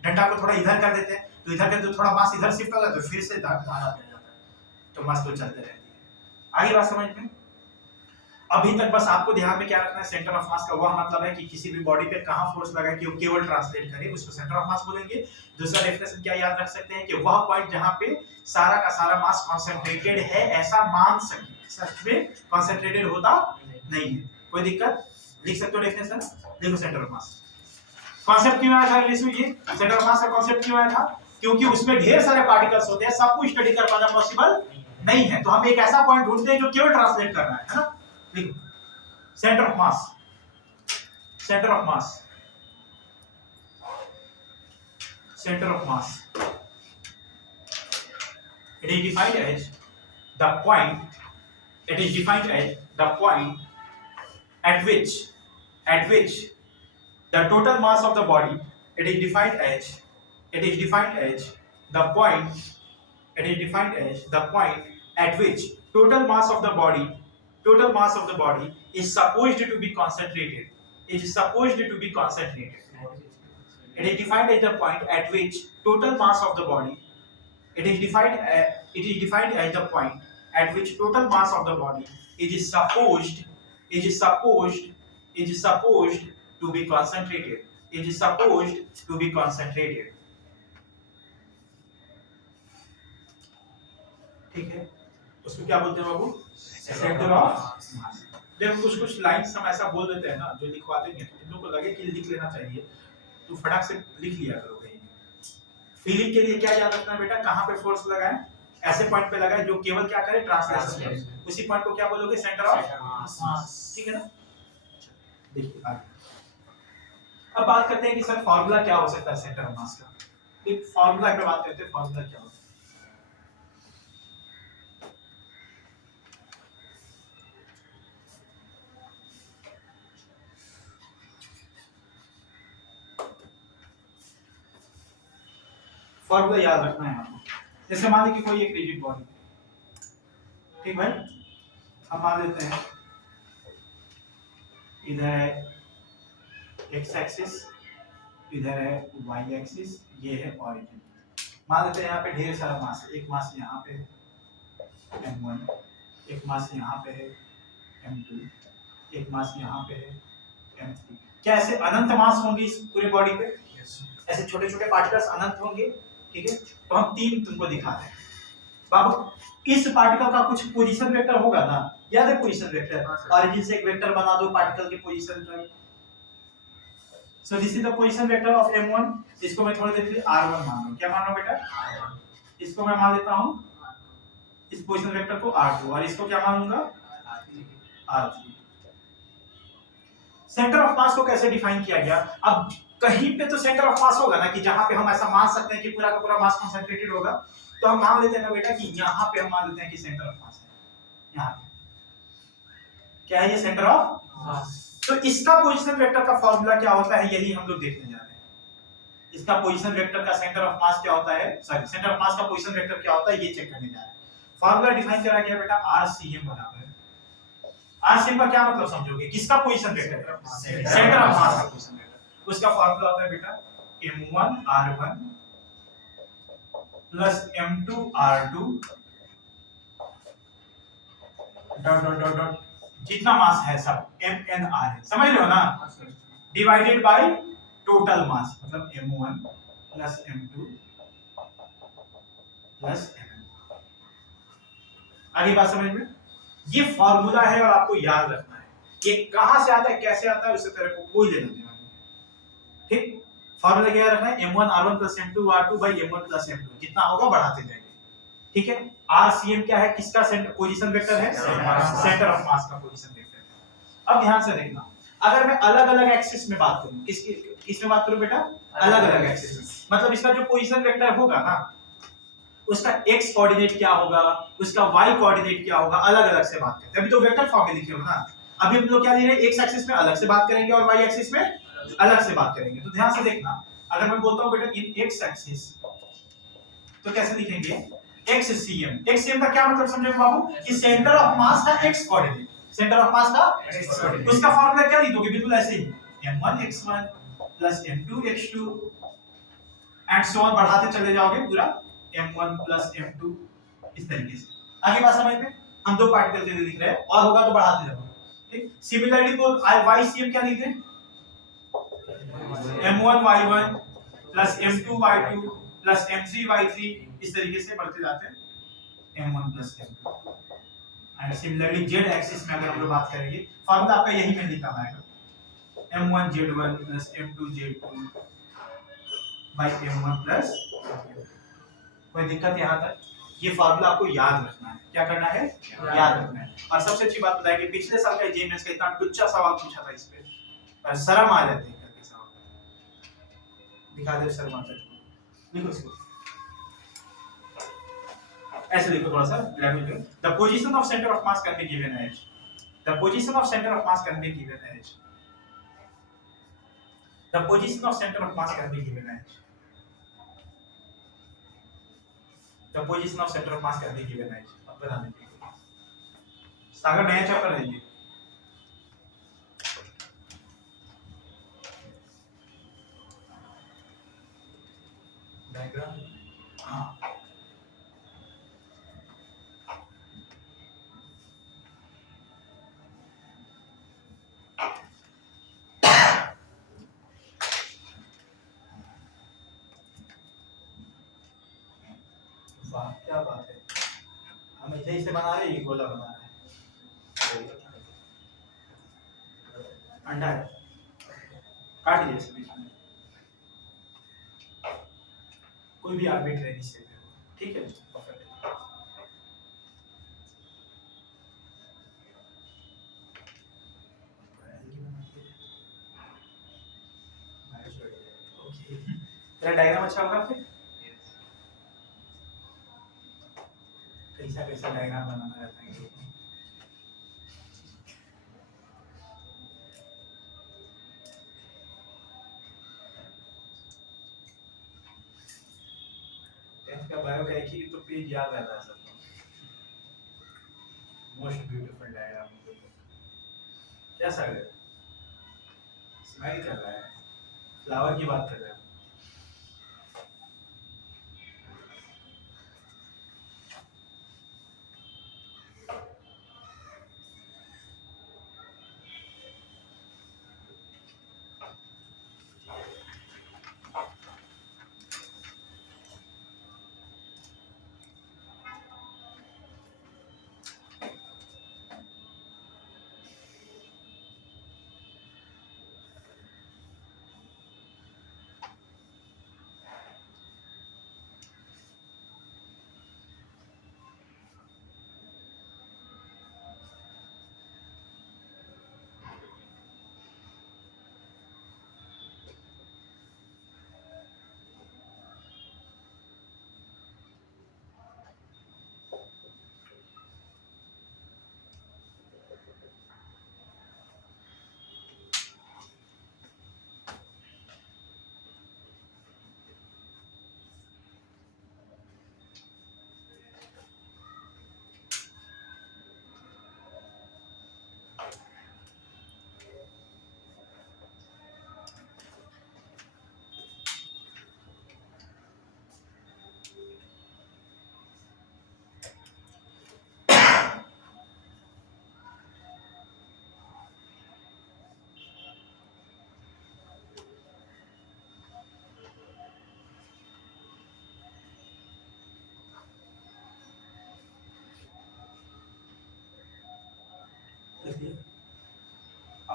डंडा को थोड़ा इधर कर देते हैं, तो इधर करते तो थोड़ा मास इधर शिफ्ट होगा, तो फिर से धागा पे जाता है, तो मास तो चलते रहती है। आगे बात समझ में? अभी तक बस आपको ध्यान में क्या रखना है, सेंटर ऑफ मास का वह मतलब है कि किसी भी बॉडी पे कहां फोर्स लगा कि वो केवल ट्रांसलेट करे, उसको सेंटर ऑफ मास बोलेंगे। दूसरा डेफिनेशन क्या याद रख सकते हैं कि वह पॉइंट जहां पे सारा का सारा मास कंसंट्रेटेड है ऐसा मान सके। सच में कंसंट्रेटेड होता नहीं है। कोई दिक्कत? लिख सकते हो डेफिनेशन? देखो सेंटर ऑफ मास कॉन्सेप्ट क्यों आया था इंग्लिश में? ये सेंटर ऑफ मास का कॉन्सेप्ट क्यों आया था? क्योंकि उसमें ढेर सारे पार्टिकल्स होते हैं, सबको स्टडी कर पाना पॉसिबल नहीं है, तो हम एक ऐसा पॉइंट ढूंढते हैं जो केवल ट्रांसलेट कर रहा है ना। देखो centre of mass, centre of mass, center of mass, it is defined as the point, it is defined as the point at which the total mass of the body, it is defined as the point, it is defined as the point at which total mass of the body is supposed to be concentrated, it is supposed to be concentrated. It is defined as the point at which total mass of the body, it is defined as the point at which total mass of the body is supposed to be concentrated, it is supposed to be concentrated. ठीक है, उसको क्या बोलते हैं बाबू? सेंटर ऑफ मास। जब कुछ लाइंस हम ऐसा बोल देते हैं ना जो लिखवा देंगे, तो तुम लोग को लगे कि लिख लेना चाहिए, तो फटाक से लिख लिया करो कहीं। फीलिंग के लिए क्या याद रखना है बेटा? कहां पे फोर्स लगाएं? ऐसे पॉइंट पे लगाएं जो केवल क्या करे? ट्रांसलेशन करे। उसी पॉइंट को क्या बोलोगे? सेंटर ऑफ मास। ठीक है ना? देखिए आगे अब बात करते हैं कि सर फार्मूला क्या हो सकता है सेंटर ऑफ मास का। एक फार्मूला पे बात करते हैं, फार्मूला क्या होता है? फॉर्मूला याद रखना है आपको। जैसे मान लीजिए कि कोई एक रिजिड बॉडी, ठीक भाई, हम मान लेते हैं इधर है एक्स एक्सिस, इधर है वाई एक्सिस, ये है ऑरिजिन। मान लेते हैं यहाँ पे ढेर सारा मास है, एक मास यहाँ पे है m1, एक मास यहाँ पे है m2, एक मास यहाँ पे है m3। क्या ऐसे अनंत मास होंगे इस पूरे बॉडी पे? ऐसे छोटे छोटे पार्टिकल्स अनंत होंगे, ठीक है? तो हम तीन तुमको दिखा रहे हैं बाबू। इस पार्टिकल का कुछ पोजीशन वेक्टर होगा ना, याद है पोजीशन वेक्टर? ऑरिजिन से एक वेक्टर बना दो पार्टिकल की पोजीशन का। So this is the position vector of m1। इसको मैं थोड़ी देर के लिए r1 मान लूं। क्या मान लो बेटा? इसको मैं मान लेता हूं इस पोजीशन वेक्टर को r2, और इसको क्या मान लूंगा? r3। सेंटर ऑफ मास को कैसे डिफाइन किया गया? अब कहीं पे तो सेंटर ऑफ मास होगा ना कि जहां पे हम ऐसा मान सकते हैं कि पूरा का पूरा मास कंसंट्रेटेड होगा, तो हम मान लेते हैं ना बेटा कि यहां पे हम मान लेते हैं कि सेंटर ऑफ मास है, यहां पे। क्या है ये सेंटर ऑफ। तो इसका पोजीशन वेक्टर का फॉर्मूला क्या होता है, यही हम लोग देखने जा रहे हैं। इसका पोजीशन वेक्टर का सेंटर ऑफ मास क्या होता है, सॉरी सेंटर ऑफ मास का पोजीशन वेक्टर क्या होता है, ये चेक करने जा रहे हैं। फॉर्मूला डिफाइन करा गया बेटा RCM बराबर, RCM का क्या मतलब समझोगे, किसका पोजीशन वेक्टर, सेंटर ऑफ मास का पोजीशन वेक्टर। उसका फॉर्मूला होता है बेटा m1r1 plus m2r2 dot dot dot dot जितना मास है सब mnr है, समझ रहे हो ना, डिवाइडेड बाय टोटल मास, मतलब m1 plus m2 plus mn। आगे बात समझ में, ये फॉर्मूला है और आपको याद रखना है, ये कहां से आता है कैसे आता है उससे तेरे को कोई लेना देना नहीं, ठीक। फॉर्मूला क्या रखना है, m1r1 plus m2r2 bye m1 plus m2, जितना होगा बढ़ाते जाएंगे, ठीक है। RCM क्या है, किसका सेंटर पोजीशन वेक्टर है, सेंटर ऑफ मास का पोजीशन वेक्टर है। अब ध्यान से देखना, अगर मैं अलग अलग एक्सिस में बात करूं, किसमें बात करूं बेटा, अलग अलग एक्सिस में, मतलब इसका जो पोजीशन वेक्टर होगा ना, उसका x कोऑर्डिनेट क्या होगा, उसका y कोऑर्डिनेट क्या होगा, अलग अलग से बात करते हैं। अभी तो वेक्टर फॉर्म में लिखे हो ना, अभी हम लोग क्या ले रहे हैं, x एक्सिस में अलग से बात करेंगे और y एक्सिस में अलग से बात करेंगे। तो ध्यान से देखना, अगर मैं बोलता हूं बेटा इन x एक्सिस, तो कैसे लिखेंगे, XCM का क्या मतलब समझे बाबू, कि सेंटर ऑफ मास का x कोऑर्डिनेट, सेंटर ऑफ मास का उसका फॉर्मूला क्या लिखोगे, बिल्कुल ऐसे ही m1x1 plus m2x2 and so on, बढ़ाते चले जाओगे पूरा m1 प्लस m2 इस तरीके से। आगे बात समझ में, हम दो पार्ट करके लिख रहे हैं और होगा तो बढ़ाते जाओ, ठीक। सिमिलरली तो YCM क्या लिख रहे हैं, m1y1 plus m2y2 plus m3y3, इस तरीके से बढ़ते जाते हैं m1 plus m2। And similarly z axis में अगर हम लोग बात करेंगे, फॉर्मूला आपका यही में लिखा आएगा m1z1 plus m2z2 bye m1 plus. कोई दिक्कत यहां तक, ये फॉर्मूला आपको याद रखना है, क्या करना है, याद रखना है। और सबसे अच्छी बात बताया कि पिछले साल का जेएमएस का इतना टुच्चा सवाल पूछा था इस पे, और शर्म आ जाती है करके सवाल, दिखा दे शर्म आता है, लिखो इसको ऐसे, लिखो थोड़ा सा language. The position of centre of mass can be given as, the position of centre of mass can be given as, the position of centre of mass can be given as, the position of centre of mass can be given as. अब बता दीजिए, सागर नया चैप्टर है ये, डायग्राम, हाँ वाह क्या बात है, हम ऐसे बना रहे हैं, ये गोला बना रहे हैं, अंडा है, काट दीजिए इसे बीच में, कोई भी आर्बिट्रेरी शेप है, ठीक है, परफेक्ट। तेरा डायग्राम अच्छा होगा फिर, कैसा कैसा डायग्राम बनाना रहता है, टेंथ का बायो का एक ही तो पेज याद रहता है सबको, मोस्ट ब्यूटीफुल डायग्राम। क्या सर स्माइल कर रहा है, फ्लावर की बात कर रहा है,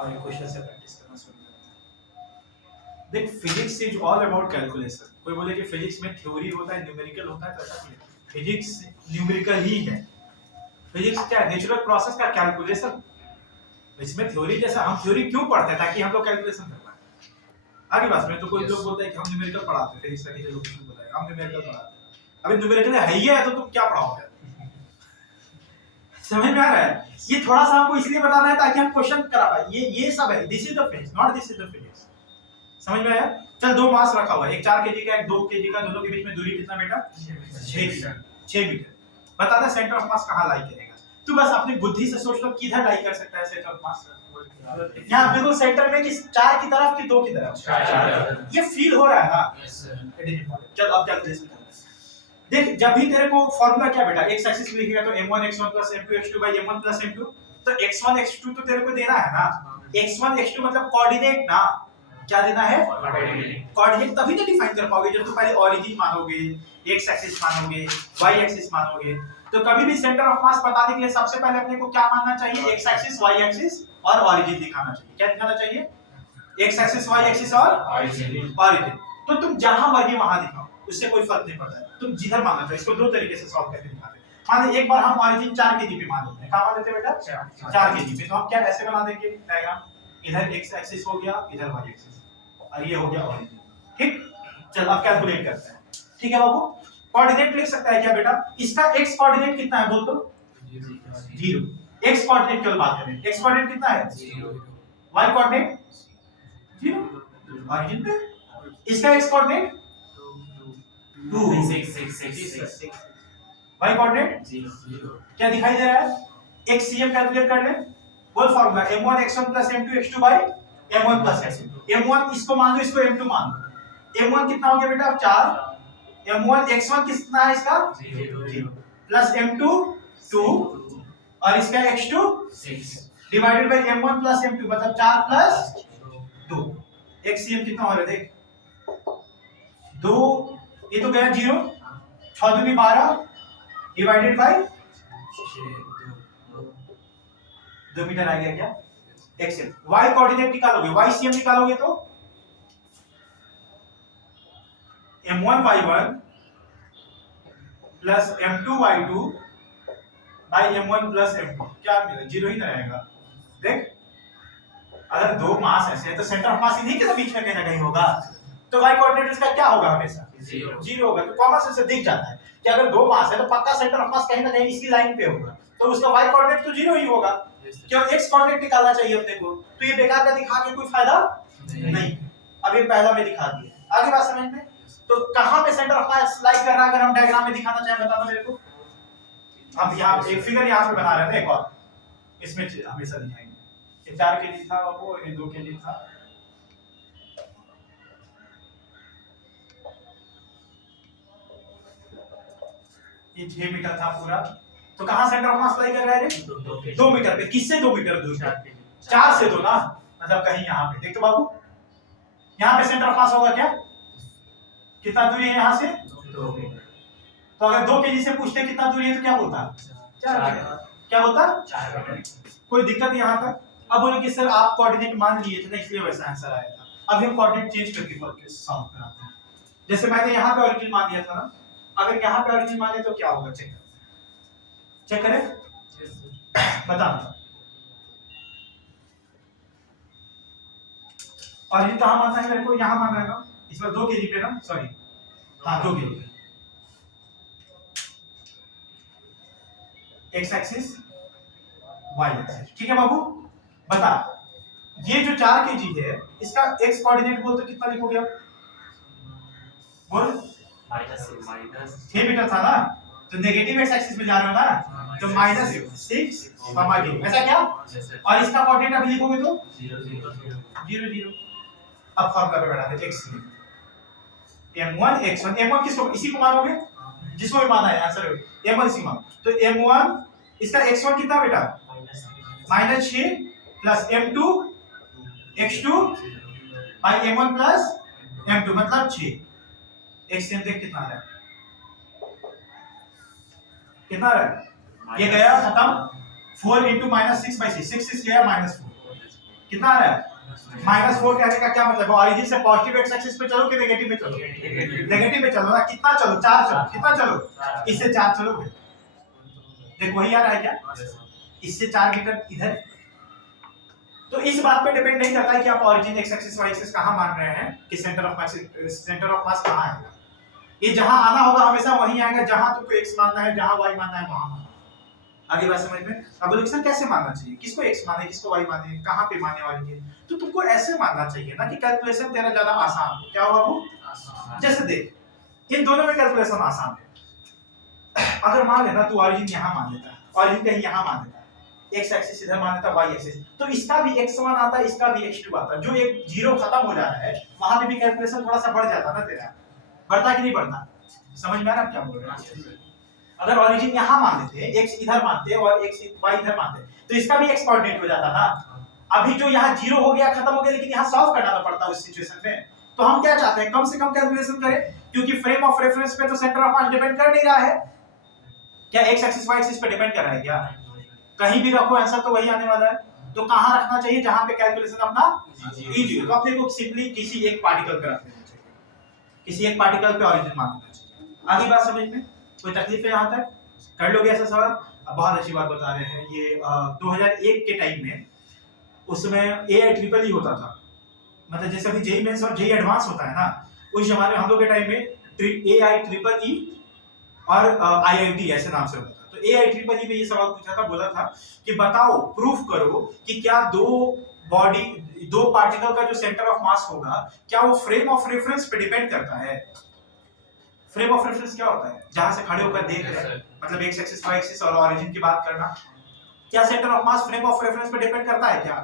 और ये क्वेश्चन से प्रैक्टिस करना शुरू करते हैं। देख physics is all about calculation. कोई बोले कि फिजिक्स में थ्योरी होता है, न्यूमेरिकल होता है, तो ऐसा नहीं है। फिजिक्स न्यूमेरिकल ही है। फिजिक्स क्या है? नेचुरल प्रोसेस का कैलकुलेशन। इसमें थ्योरी जैसा, हम थ्योरी क्यों पढ़ते हैं? ताकि हम लोग कैलकुलेशन कर पाए। आगे बात में तो कोई लोग बोलते हैं कि हम न्यूमेरिकल पढ़ाते हैं, फिजिक्स का टीचर लोग क्यों बोलते हैं हम न्यूमेरिकल पढ़ाते हैं। अबे न्यूमेरिकल है ही है तो तुम क्या पढ़ाओगे? समझ में आ रहा है? ये थोड़ा सा आपको इसलिए बताना है ताकि हम क्वेश्चन करा पाए। ये सब है, this is the physics, not this is the physics. समझ में आया? चल दो मास रखा हुआ है, एक 4 केजी का, एक 2 केजी का, दोनों के बीच में दूरी कितना बेटा? 6 मीटर। 6 मीटर। बता दे सेंटर ऑफ मास कहां लाई करेगा? तू बस अपनी बुद्धि से सोच लो किधर लाई कर सकता है सेंटर ऑफ मास। यहां बिल्कुल सेंटर में, किस 4 की तरफ कि 2 की तरफ? 4। ये फील हो रहा है ना? Yes sir. It is important. चल अब कैलकुलेशन करते हैं। देख जब भी तेरे को फार्मूला क्या बेटा, एक्स एक्सिस में लिखेगा तो m1 x1 m2 x2 m1 m2, तो x1 x2 तो तेरे को देना है ना। x1 x2 मतलब कोऑर्डिनेट ना। क्या देना है? कोऑर्डिनेट। तभी तो डिफाइन कर पाओगे जब तुम पहले ओरिजिन मानोगे, x एक्सिस मानोगे, y एक्सिस मानोगे। तो कभी भी सेंटर ऑफ मास बताने के लिए सबसे पहले अपने को क्या मानना चाहिए? x एक्सिस, y एक्सिस और ओरिजिन दिखाना चाहिए। क्या दिखाना चाहिए? x एक्सिस, y एक्सिस और ओरिजिन। तो तुम जहां मर्जी वहां दिखाओ, उससे कोई फर्क नहीं पड़ता है। तुम जिधर मानना चाहो। इसको दो तरीके से सॉल्व करके दिखाते हैं। मान एक बार हम ओरिजिन 4 केजी पे मान लेते हैं। कहां मान लेते हैं बेटा? 4 केजी पे। तो हम क्या ऐसे बना देंगे डायग्राम, इधर x एक्सिस हो गया, इधर y एक्सिस, और ये हो गया ओरिजिन। ठीक, चल अब कैलकुलेट करते हैं। ठीक है बाबू, कोऑर्डिनेट लिख सकता है क्या बेटा? इसका x कोऑर्डिनेट कितना है बोल तो? 0। x कोऑर्डिनेट केवल बात करें, x कोऑर्डिनेट कितना है? 0। y कोऑर्डिनेट 0 ओरिजिन पे। इसका x कोऑर्डिनेट 2 6 y कोऑर्डिनेट 0। क्या दिखाई दे रहा है? x cm कैलकुलेट कर ले। बोल formula m1 x1 m2 x2 m1 x2। m1 इसको मान लो, इसको m2 मान लो। m1 कितना हो गया बेटा? 4। m1 x1 कितना है इसका? 0 प्लस m2 2 और इसका x2 6 divided by m1 m2 मतलब 4 प्लस 2। x cm कितना हो रहा है देख? 2, ये तो गया 0, 6 दूनी 12 डिवाइडेड बाय 2 मीटर आ गया क्या? एक्स। y कोऑर्डिनेट निकालोगे, y cm निकालोगे तो m1 y1 plus m2 y2 bye m1 plus m2 क्या मिलेगा? 0 ही ना रहेगा। देख अगर दो मास ऐसे है तो सेंटर ऑफ मास इन्हीं के बीच में कहीं ना कहीं होगा। तो y कोऑर्डिनेट इसका क्या होगा? हमेशा 0 होगा। तो कॉमन सेंस से दिख जाता है कि अगर दो मास है तो पक्का सेंटर ऑफ मास कहीं ना कहीं इसी लाइन पे होगा। तो उसका y कोऑर्डिनेट तो 0 ही होगा। क्यों? x कोऑर्डिनेट निकालना चाहिए अपने को। तो ये बेकार का दिखा के कोई फायदा नहीं। अब ये पहला में दिखा दिया। आगे बात समझ में? तो कहां पे सेंटर ऑफ मास लाई कर रहा है अगर हम डायग्राम में दिखाना चाहें बता दो मेरे को। हम यहां एक फिगर यहां पे बना रहे थे, एक और इसमें हमेशा दिखाएंगे। ये 4 के लिए था वो, ये 2 के लिए था। ये 6 मीटर था पूरा। तो कहां सेंटर ऑफ मास लाई कर रहा है रे? 2 मीटर पे। किससे 2 मीटर दूर? 4 से। तो ना मतलब कहीं यहां पे देख तो बाबू, यहां पे सेंटर ऑफ मास होगा क्या? कितना दूरी है यहां से? 2 मीटर। तो अगर 2 केजी से पूछते कितना दूरी है तो क्या बोलता? 4 मीटर। क्या बोलता? 4 मीटर। कोई दिक्कत यहां तक? अब बोले कि सर आप कोऑर्डिनेट मान लिए थे ना इसलिए वैसा आंसर आया था। अब हम कोऑर्डिनेट चेंज करके सॉल्व कराते हैं। जैसे मैंने यहां पे ओरिजिन मान लिया था ना, अगर यहां पे ओरिजिन माने तो क्या होगा? चेक करें बता। ओरिजिन कहां मानना है मेरे को? यहां मानना है ना। इस बार 2 केजी पे ना, सॉरी हां 2 KG. X axis y axis. ठीक है बाबू, बता ये जो 4 केजी है इसका x कोऑर्डिनेट बोल तो कितना लिखोगे आप? बोल माइनस 6 मीटर था ना, तो नेगेटिव x एक्सिस में जा रहे हो ना, तो -6 कॉमा d ऐसा क्या? और इसका कोऑर्डिनेट अभी लिखोगे तो 0 0। अब फार्मूला पे बैठा दे x m1 x1। m1 किसको? इसी को मानोगे जिसको भी माना है आंसर m1 इसी मान। तो m1 इसका x1 कितना बेटा? -6 plus m2 x2 bye m1 plus m2 मतलब 6। xm देख कितना आ रहा है? कितना आ रहा है? ये गया खत्म। 4 into -6/6 6 6 गया -4 कितना आ रहा है -4 कहने का क्या मतलब है? ऑरिजिन से पॉजिटिव एक्स एक्सिस पे चलो कि नेगेटिव में चलो? नेगेटिव में चलो ना। कितना चलो? 4 चलो। कितना चलो? इससे 4 चलो भाई। देखो वही आ रहा है क्या? इससे 4 मीटर इधर। तो इस बात पे डिपेंड नहीं करता है कि आप origin x axis y axis कहां मान रहे हैं कि सेंटर ऑफ मास कहां है। ये जहां आना होगा हमेशा वहीं आएगा जहां तुमको एक्स मानना है, जहां वाई मानना है वहां। आगे बात समझ में? अब बोलो सर कैसे मानना चाहिए? किसको एक्स माने, किसको वाई माने, कहां पे मानने वाली है? तो तुमको ऐसे मानना चाहिए ना कि कैलकुलेशन तेरा ज्यादा आसान हो। क्या होगा वो? जैसे देख इन दोनों में कैलकुलेशन आसान है। अगर मान लेना तू ऑरिजिन यहां मान लेता है, ऑरिजिन कहीं यहां मान लेता है, एक्स एक्सिस इधर मान लेता है, वाई एक्सिस, तो इसका भी x1 आता है, इसका भी x2 आता है। जो एक जीरो खत्म हो जा रहा है वहां पे भी कैलकुलेशन थोड़ा सा बढ़ जाता है ना तेरा। बढ़ता कि नहीं बढ़ता? समझ में आ रहा है क्या बोल रहे हैं? अगर ऑरिजिन यहां मान लेते, x इधर मानते और x y इधर मानते, तो इसका भी x कोऑर्डिनेट हो जाता था। अभी जो यहां जीरो हो गया, खत्म हो गया, लेकिन यहां सॉल्व करना पड़ता उस सिचुएशन में। तो हम क्या चाहते हैं? कम से कम कैलकुलेशन करें, क्योंकि फ्रेम ऑफ रेफरेंस पे तो सेंटर ऑफ मास डिपेंड कर नहीं रहा है। क्या x एक्सिस y एक्सिस पे डिपेंड कर रहा है क्या? कहीं भी रखो आंसर तो वही आने वाला है। तो कहां रखना चाहिए? जहां पे कैलकुलेशन अपना इजी हो। तो अपने को सिंपली किसी एक पार्टिकल पे रख देना चाहिए, किसी एक पार्टिकल पे ऑरिजिन मान लेना चाहिए। आगे बात समझ में कोई तकलीफ है? यहां तक कर लोगे ऐसा सवाल? बहुत अच्छी बात बता रहे हैं। ये 2001 के टाइम में उसमें AI ट्रिपल ई होता था। मतलब जैसे अभी जेई मेंस और जेई एडवांस होता है ना, उस जमाने में हम लोग के टाइम में AI ट्रिपल ई और IIT ऐसे नाम से होता था। तो AI ट्रिपल ई में ये सवाल पूछा था, बोला था कि बताओ, प्रूफ करो कि क्या दो पार्टिकल का जो सेंटर ऑफ मास होगा क्या वो फ्रेम ऑफ रेफरेंस पे डिपेंड करता है। फ्रेम ऑफ रेफरेंस क्या होता है? जहां से खड़े होकर देख रहे हैं, मतलब एक्स एक्सिस वाई एक्सिस और ऑरिजिन की बात करना। क्या centre of mass frame of reference पे डिपेंड करता है क्या?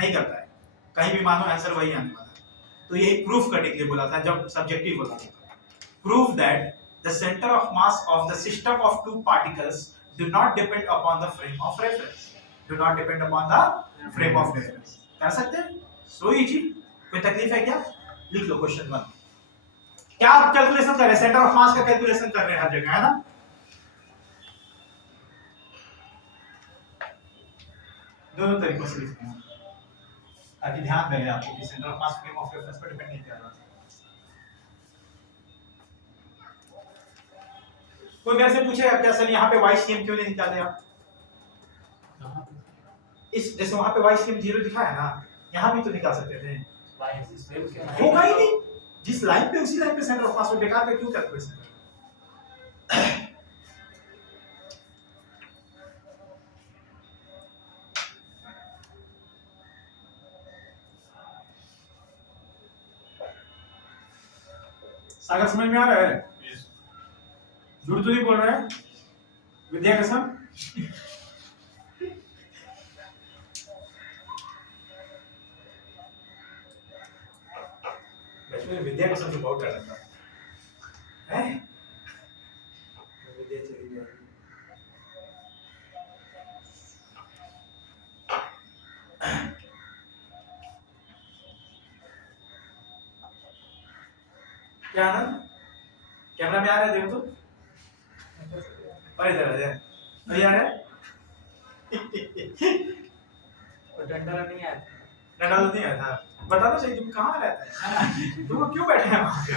नहीं करता है। कहीं भी मानो आंसर वही आने वाला है। तो यही प्रूफ करने के लिए बोला था जब सब्जेक्टिव बोला था। Proof that the center of mass of the system of two particles do not depend upon the frame of reference. Do not depend upon the frame of reference. कर सकते हैं? So easy. कोई तकलीफ है क्या? लिख लो क्वेश्चन 1। क्या आप कैलकुलेशन कर रहे हैं? सेंटर ऑफ मास का कैलकुलेशन कर रहे हैं हर जगह, है ना? दोनों तरीकों से लिखते हैं ताकि ध्यान रहे आपको कि centre of mass frame of reference पर डिपेंड नहीं कर रहा। कोई मेरे से पूछेगा क्या सर यहाँ पे YCM क्यों नहीं निकाले आप? इस जैसे वहां पे YCM 0 दिखा है ना, यहाँ भी तो निकाल सकते थे। होगा ही नहीं। जिस लाइन पे उसी लाइन पे सेंटर ऑफ मास को बेकार पे क्यों कैलकुलेशन कर? सागर समझ में आ रहा है? झूठ तो नहीं बोल रहा है? विद्या कसम? बचपन विद्या कसम से बहुत डर लगता है। विद्या चली जाएगी। क्या आनंद? कैमरा में आ रहा है? देखो तो। और इधर आ जाए। नहीं आ रहा है? डंडा नहीं आता। डंडा तो नहीं आता। बता दो सही, तुम कहाँ रहता है? तुम क्यों बैठे हैं वहाँ पे?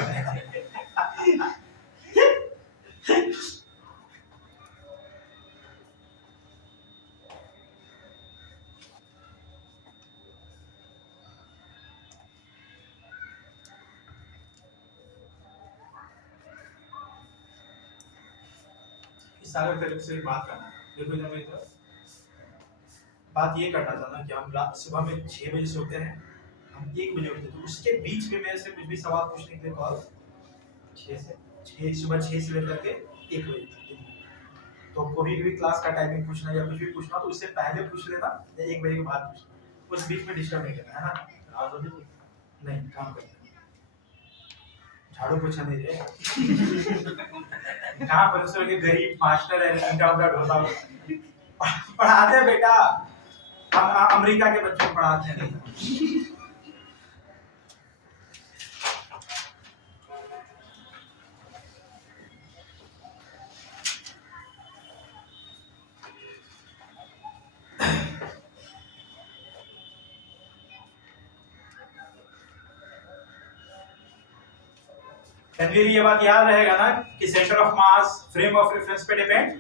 सागर तेरे से बात करना। देखो इधर मेरी तरफ बात ये करना था ना कि हम सुबह में 6 बजे सोते हैं, हम 1 बजे उठते, तो उसके बीच में मेरे से कुछ भी सवाल पूछने के लिए कॉल 6 सुबह 6 से लेकर के 1 बजे तक। तो कोई भी क्लास का टाइमिंग पूछना या कुछ भी पूछना तो उससे पहले पूछ लेना या 1 बजे के बाद पूछना। उस बीच में डिस्टर्ब नहीं करना, है ना? नहीं, काम करते हैं। झाड़ू पोछा नहीं रहे। कहाँ पर के गरीब मास्टर है, इनका उनका ढोता पढ़ाते हैं बेटा। हम अमेरिका के बच्चों को पढ़ाते हैं। जनरली ये बात याद रहेगा ना कि centre of mass frame of reference पे डिपेंड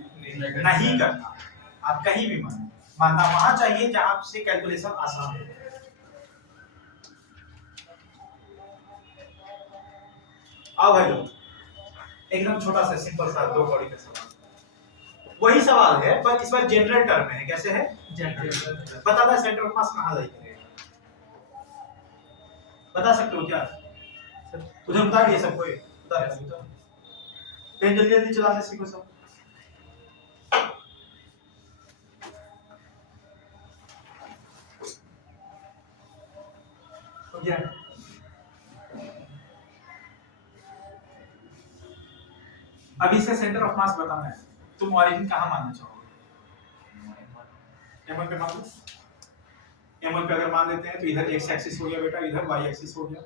नहीं करता। आप कहीं भी मानना वहां चाहिए जहां से कैलकुलेशन आसान हो। आओ भाई लोग, एकदम छोटा सा सिंपल सा दो बॉडी का सवाल, वही सवाल है पर इस बार जनरल टर्म में है। कैसे है? जनरल। बता दो सेंटर ऑफ मास कहां लाई करेगा, बता सकते हो क्या? उधर बता दिए सबको, बता दो पेन जल्दी जल्दी चलाने सीखो सब। हो गया? अब इसका सेंटर ऑफ मास बताना है। तुम ओरिजिन कहां मानना चाहोगे? m1 पे मान लो। m1 पे अगर मान लेते हैं तो इधर x एक्सिस हो गया बेटा, इधर y एक्सिस हो गया।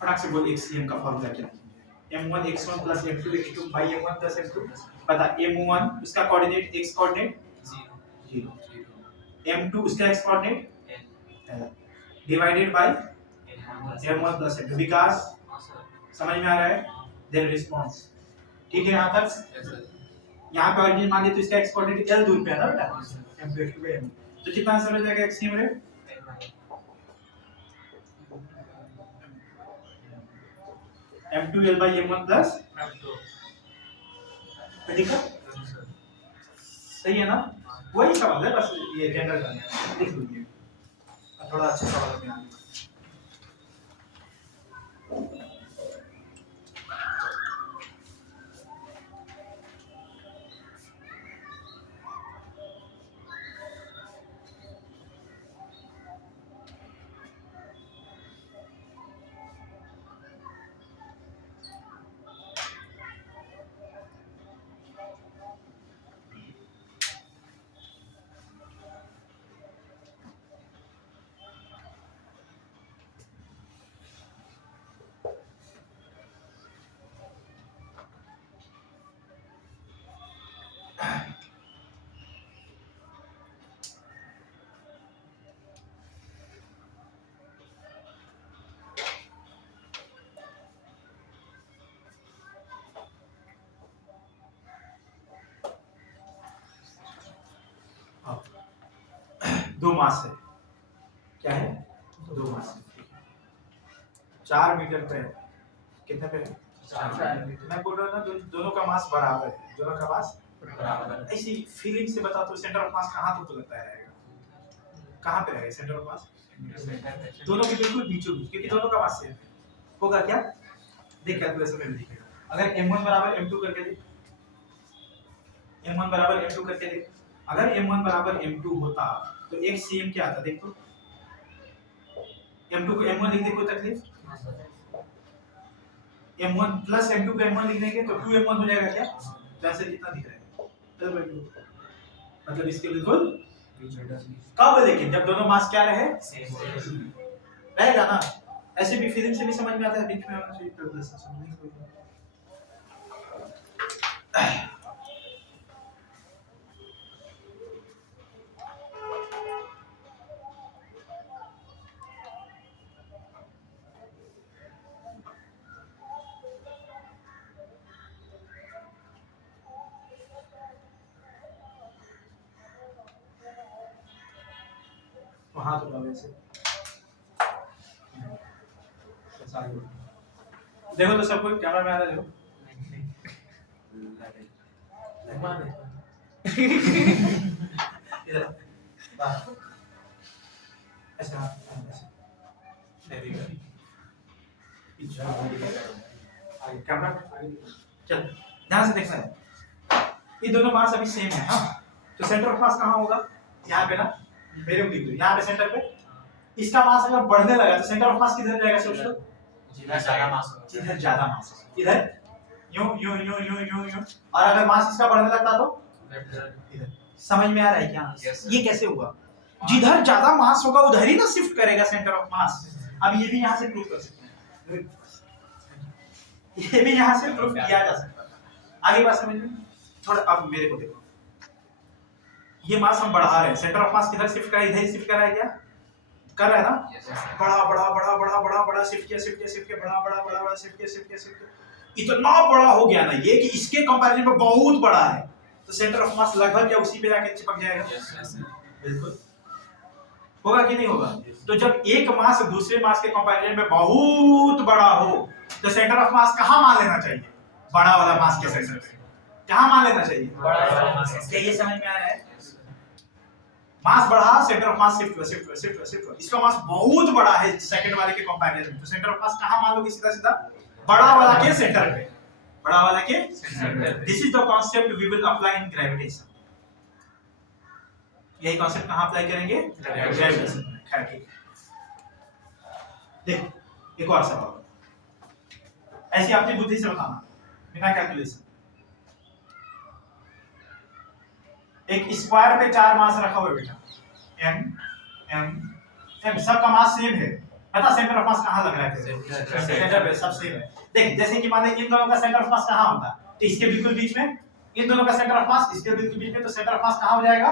फटाक से बोल HCM का फार्मूला क्या है? m1 x1 plus m2 x2 by m1 plus m2। बता m1 उसका कोऑर्डिनेट x कोऑर्डिनेट 0 m2 उसका x coordinate divided by m1 plus m2 विकास समझ में आ रहा है? देन रिस्पांस ठीक है यहां तक? यहाँ पे ओरिजिन मान लिया तो इसका x कोऑर्डिनेट l दूर पे है ना बेटा, m2 x2 by m, तो कितना आंसर हो जाएगा x रे? m2 l by m1 plus ठीक है? सही है ना? वही सवाल है, बस ये जनरल करना है, लिख लीजिए थोड़ा अच्छा सवाल में आ गया। दो मास है, क्या है? दो मास है। 4 मीटर पे है, कितने पे है? 4 मीटर। मैं बोल रहा हूँ ना दोनों का मास बराबर है, दोनों का मास बराबर। ऐसी फीलिंग से बता तो सेंटर ऑफ मास कहाँ तो लगता है कहाँ पे रहेगा सेंटर ऑफ मास? दोनों के बिल्कुल बीचों बीच, क्योंकि दोनों का मास सेम है। होगा क्या? देख कैलकुलेशन में लिखेगा। अगर m1 बराबर m2 करके दे, m1 बराबर m2 करके दे, अगर m1 बराबर m2 होता तो एक cm क्या आता? देख तो m2 को m1 लिख दे, कोई तकलीफ? m1 प्लस m2 को m1 लिख देंगे तो 2m1 हो जाएगा क्या? वैसे कितना दिख रहा है? मतलब इसके बिल्कुल कब, लेकिन जब दोनों मास क्या रहे? रहेगा ना। ऐसे भी फीलिंग से भी समझ में आता है, बीच में होना चाहिए कैलकुलेशन समझने को। हाथ उठाओ ऐसे, देखो तो सब कोई कैमरा में आ रहा है, देखो इधर ऐसा वेरी गुड, कैमरा चल ध्यान से देखना है। ये दोनों मास अभी सेम है, हाँ, तो सेंटर ऑफ मास कहाँ होगा? यहाँ पे ना, मेरे को दिख रहा है यहाँ पे सेंटर पे। इसका मास अगर बढ़ने लगा तो सेंटर ऑफ मास किधर जाएगा? सोच लो, जिधर ज्यादा मास होगा, जिधर ज्यादा मास होगा, इधर यूं यूं यूं यूं यूं यूं, और अगर मास इसका बढ़ने लगता तो इधर। समझ में आ रहा है क्या? ये कैसे हुआ? जिधर ज्यादा मास होगा उधर ही ना शिफ्ट करेगा सेंटर ऑफ मास। अब ये भी यहाँ से प्रूव कर सकते हैं, ये भी यहाँ से प्रूव किया जा सकता है। आगे बात समझ में थोड़ा। अब मेरे को देखो, ये मास हम बढ़ा रहे हैं, सेंटर ऑफ मास किधर शिफ्ट करा? इधर ही शिफ्ट करा है, क्या कर रहा है ना? बड़ा बड़ा बड़ा बड़ा बड़ा बड़ा शिफ्ट किया, शिफ्ट किया, शिफ्ट किया, बड़ा बड़ा बड़ा बड़ा शिफ्ट किया, शिफ्ट किया, शिफ्ट किया, इतना बड़ा हो गया ना ये कि इसके कंपैरिजन में बहुत बड़ा है, तो सेंटर ऑफ मास लगभग या उसी पे जाके चिपक जाएगा। बिल्कुल होगा कि नहीं होगा? तो जब एक मास दूसरे मास के कंपैरिजन में बहुत बड़ा हो तो सेंटर ऑफ मास कहाँ मान लेना चाहिए? बड़ा वाला मास के सेंटर पे कहाँ मान लेना चाहिए? बड़ा वाला मास। क्या ये समझ में आ रहा है? मास बढ़ा, सेंटर ऑफ मास शिफ्ट हुआ। इसका मास बहुत बड़ा है सेकंड वाले के कंपैरिजन में, तो सेंटर ऑफ मास कहाँ मान लोगे? सीधा सीधा बड़ा वाला के सेंटर पे, बड़ा वाला के सेंटर पे। This is the concept we will apply in gravitation. यही कांसेप्ट कहाँ अप्लाई करेंगे? ग्रेविटेशन में। खैर ठीक है, देखो एक और सवाल, ऐसी अपनी बुद्धि से बताना बिना कैलकुलेशन। एक स्क्वायर पे 4 मास रखा हुआ है बेटा, m m m, सबका मास सेम है, पता सेंटर ऑफ मास कहाँ लग रहा है? सेंटर पे, सब सेम है। देख जैसे कि मान ले इन दोनों का सेंटर ऑफ मास कहाँ होता है, तो इसके बिल्कुल बीच में, इन दोनों का सेंटर ऑफ मास इसके बिल्कुल बीच में, तो सेंटर ऑफ मास कहाँ हो जाएगा?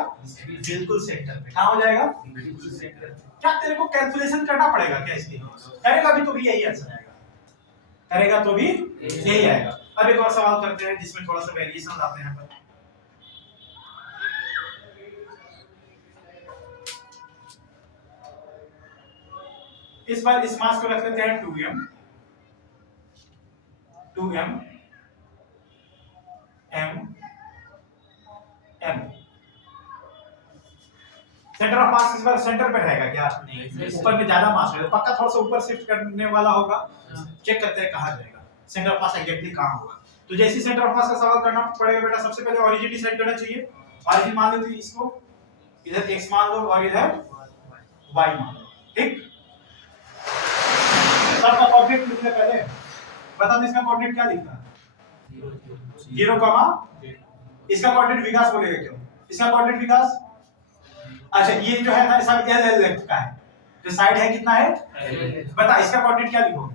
बिल्कुल सेंटर पे। कहाँ हो जाएगा? बिल्कुल सेंटर। क्या तेरे को कैलकुलेशन करना पड़ेगा क्या इसके? करेगा भी तो भी यही आंसर आएगा, करेगा तो भी यही आएगा। अब एक और सवाल करते हैं जिसमें थोड़ा सा वेरिएशन लाते हैं। पर इस बार इस मास को रख लेते हैं 2m m m। Centre of मास इस बार सेंटर पे रहेगा क्या? ऊपर में ज्यादा मास है, पक्का थोड़ा सा ऊपर शिफ्ट करने वाला होगा। चेक करते हैं कहाँ जाएगा सेंटर ऑफ मास, एग्जैक्टली कहाँ होगा। तो जैसे सेंटर ऑफ मास का सवाल करना पड़ेगा बेटा, सबसे पहले ओरिजिन डिसाइड करना चाहिए। ओरिजिन मान लो इसको, इधर x मान लो और इधर y मान लो, ठीक। सबका कोऑर्डिनेट लिखने पहले बता दो इसका कोऑर्डिनेट क्या लिखना है? 0, इसका कोऑर्डिनेट विकास बोलेगा क्यों? इसका कोऑर्डिनेट विकास, अच्छा ये जो है ना सब l l लेंथ का है, तो साइड है कितना है? बता इसका कोऑर्डिनेट क्या लिखोगे?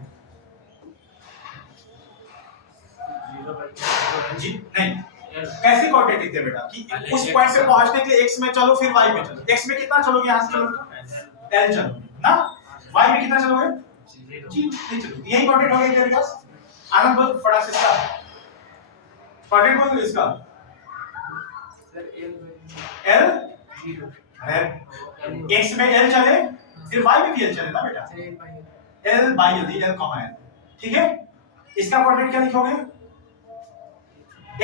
जी नहीं, कैसे कोऑर्डिनेट लिखते हैं बेटा कि उस पॉइंट पे पहुंचने के लिए x में चलो फिर y में चलो। x में कितना चलोगे? यहां से चलोगे l चलोगे ना, y में कितना चलोगे? जी नहीं चलोगे। यही कोऑर्डिनेट हो गया तेरे पास। आनंद बोल फटाक से इसका कोऑर्डिनेट बोल इसका। सर l 0 है, x में l चले फिर y में भी l चले ना बेटा, l by l, l comma l, ठीक है। इसका कोऑर्डिनेट क्या लिखोगे?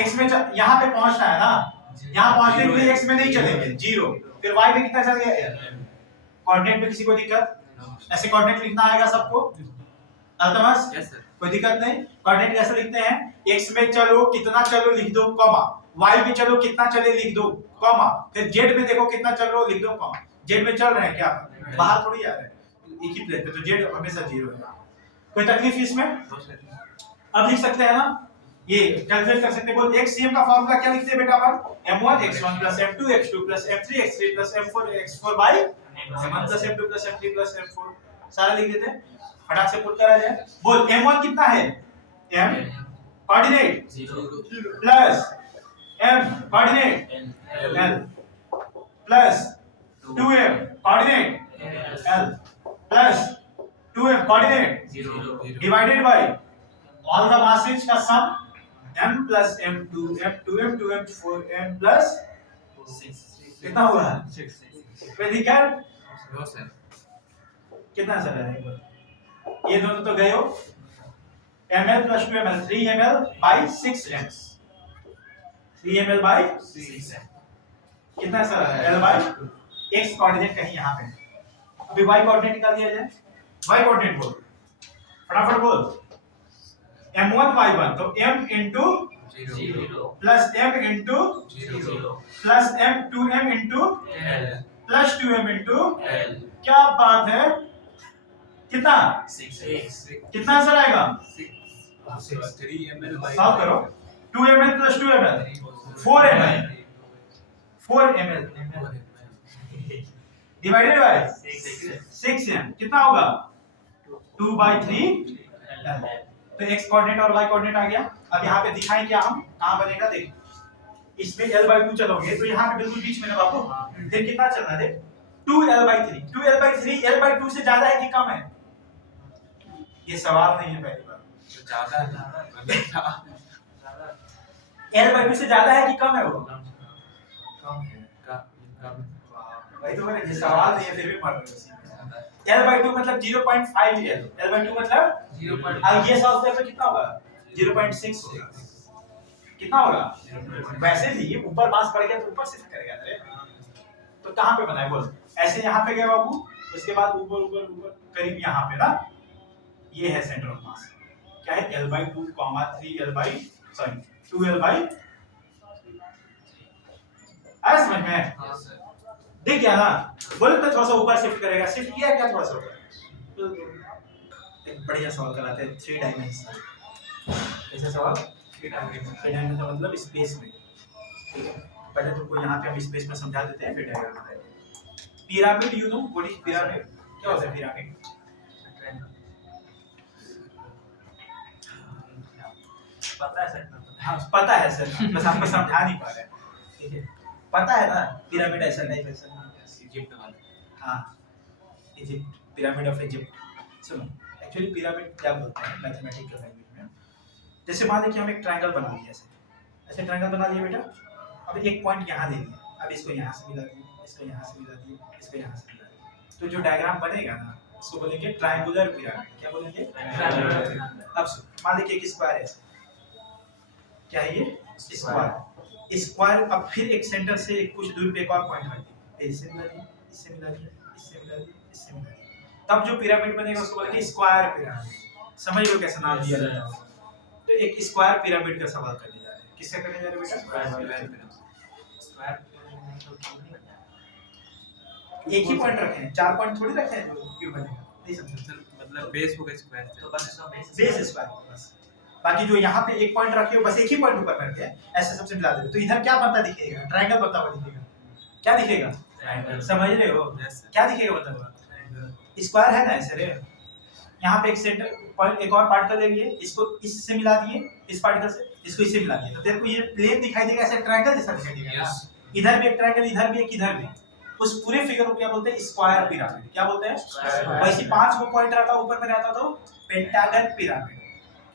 x में यहां पे पहुंचना है ना, यहां पहुंचने के लिए x में नहीं चलेंगे 0, फिर y में कितना चल गया l। कोऑर्डिनेट में किसी को दिक्कत? ऐसे कोऑर्डिनेट लिखना आएगा सबको? अल्तमस यस सर, कोई दिक्कत नहीं। कोऑर्डिनेट कैसे लिखते हैं? x में चलो कितना चलो लिख दो कॉमा, y में चलो कितना चले लिख दो कॉमा, फिर z में देखो कितना चल रहा हो लिख दो कॉमा। z में चल रहे हैं क्या? बाहर थोड़ी आ रहे हैं, एक ही प्लेन पे, तो z हमेशा 0 है। कोई तकलीफ इसमें? अब लिख सकते हैं ना, ये कैलकुलेट कर सकते हैं। बोल xcm का फार्मूला क्या लिखते हैं बेटा अपन? m1 x1 m2 x2 m3 x3 m4 x4 by m1 m2 m3 m4 सारा लिख देते हैं, फटाक से पुट करा जाए। बोल m1 कितना है? m coordinate 0 plus m coordinate l plus 2m coordinate l plus 2m coordinate 0 divided by all the masses का sum m plus m2 m2m 2m 4m plus 6 कितना हुआ? 6 कोई दिक्कत? No sir. कितना चल रहा है? ये दोनों तो गए हो, ml plus 2ml 3ml by 6m 3ml by 6m कितना चल रहा है? l by x कोऑर्डिनेट कहीं यहाँ पे, अभी y कोऑर्डिनेट निकाल दिया जाए। y कोऑर्डिनेट बोल फटाफट बोल। m1 y1 तो m into 0 plus m into 0 plus m 2m into l plus 2m into l क्या बात है? कितना 6 कितना आंसर आएगा? 3ml by सॉल्व करो। 2ml plus 2ml 4ml 4ml divided by 6m कितना होगा? 2 by 3 तो x कोऑर्डिनेट और y कोऑर्डिनेट आ गया। अब यहाँ पे दिखाएं क्या हम, कहाँ बनेगा देख, इसमें l by 2 चलोगे तो यहाँ पे बिल्कुल बीच में ना बाबू, फिर कितना चलना है देख 2l by 3 2l by 3 l by 2 से ज्यादा है कि कम है? ये सवाल नहीं है पहली बार, तो ज्यादा है ना L/2 से ज्यादा है कि कम है वो? कम है कम भाई तो मैंने ये सवाल नहीं है फिर भी पढ़ रहे हो। L/2 मतलब 0.5 है। L/2 मतलब 0.5 अब ये सॉल्व करने पे कितना होगा? 0.6 होगा। कितना होगा? वैसे भी ऊपर मास बढ़ गया तो ऊपर शिफ्ट करेगा अरे। तो कहां पे बनाए बोल? ऐसे यहां पे गए बाबू, उसके बाद ऊपर ऊपर ऊपर करीब यहां पे ना, ये है सेंटर ऑफ मास। क्या है? L/2, 3L/, 2L/, आया समझ में? यस सर दिख गया ना? बोले तो थोड़ा सा ऊपर शिफ्ट करेगा, शिफ्ट किया क्या थोड़ा सा ऊपर? तो एक बढ़िया सवाल कराते हैं 3 डायमेंशन। कैसा सवाल? 3 डायमेंशन मतलब स्पेस में। ठीक है, पहले तुमको यहाँ पे हम स्पेस में समझा देते हैं, फिर डायग्राम बनाएंगे। Pyramid, you know what is pyramid? क्या होता है पिरामिड? पता है सर हाँ पता है सर, बस आपको समझा नहीं पा रहे हैं। ठीक है, पता है ना पिरामिड ऐसा नहीं वैसा। इजिप्ट वाला हाँ, इजिप्ट, पिरामिड ऑफ इजिप्ट। सुनो, एक्चुअली पिरामिड क्या बोलते हैं मैथमेटिकल लैंग्वेज में? जैसे मान लीजिए कि हम एक ट्रायंगल बना लिया, ऐसे ट्रायंगल बना लिया बेटा। अब एक पॉइंट यहाँ दे दिया, अब इसको यहाँ से मिला दिए, इसको यहाँ से मिला दिए, इसको यहाँ से मिला दिए, तो जो डायग्राम बनेगा ना उसको बोलेंगे ट्रायंगुलर पिरामिड। क्या बोलेंगे? अब मान लीजिए एक स्क्वायर है, क्या है ये? स्क्वायर। स्क्वायर अब फिर एक सेंटर से कुछ दूर पे एक और पॉइंट रख दिया, इससे मिला दिया, इससे मिला दिया, इससे मिला दिया, इससे मिला दिया, तब जो पिरामिड बनेगा उसको बोलेंगे स्क्वायर पिरामिड। समझ लो कैसे नाम दिया जाता है? तो एक स्क्वायर पिरामिड का सवाल करने जा रहे हैं। किससे करने जा रहे हैं बेटा? एक ही पॉइंट रखे हैं, 4 पॉइंट थोड़ी रखे हैं जो क्यों बनेगा? नहीं समझे? मतलब बेस होगा स्क्वायर तो बस इसका बेस स्क्वायर बस। बाकी जो यहाँ पे एक पॉइंट रखे हो बस एक ही पॉइंट ऊपर करके ऐसे सबसे मिला देते, तो इधर क्या बनता दिखेगा? ट्रायंगल बनता हुआ दिखेगा। क्या दिखेगा? समझ रहे हो? क्या दिखेगा मतलब? स्क्वायर है ना ऐसे रे। यहाँ पे एक सेंटर पॉइंट, एक और पार्टिकल ले लिए, इसको इससे मिला दिए, इस पार्टिकल से इसको इससे मिला दिए, तो तेरे को ये प्लेन दिखाई देगा, ऐसे ट्रायंगल जैसा दिखाई देगा ना। इधर भी एक ट्रायंगल, इधर भी एक, इधर भी। उस पूरे फिगर को क्या बोलते हैं? Square pyramid. क्या बोलते हैं? वैसे 5 को पॉइंट रहता ऊपर में रहता तो पेंटागन पिरामिड।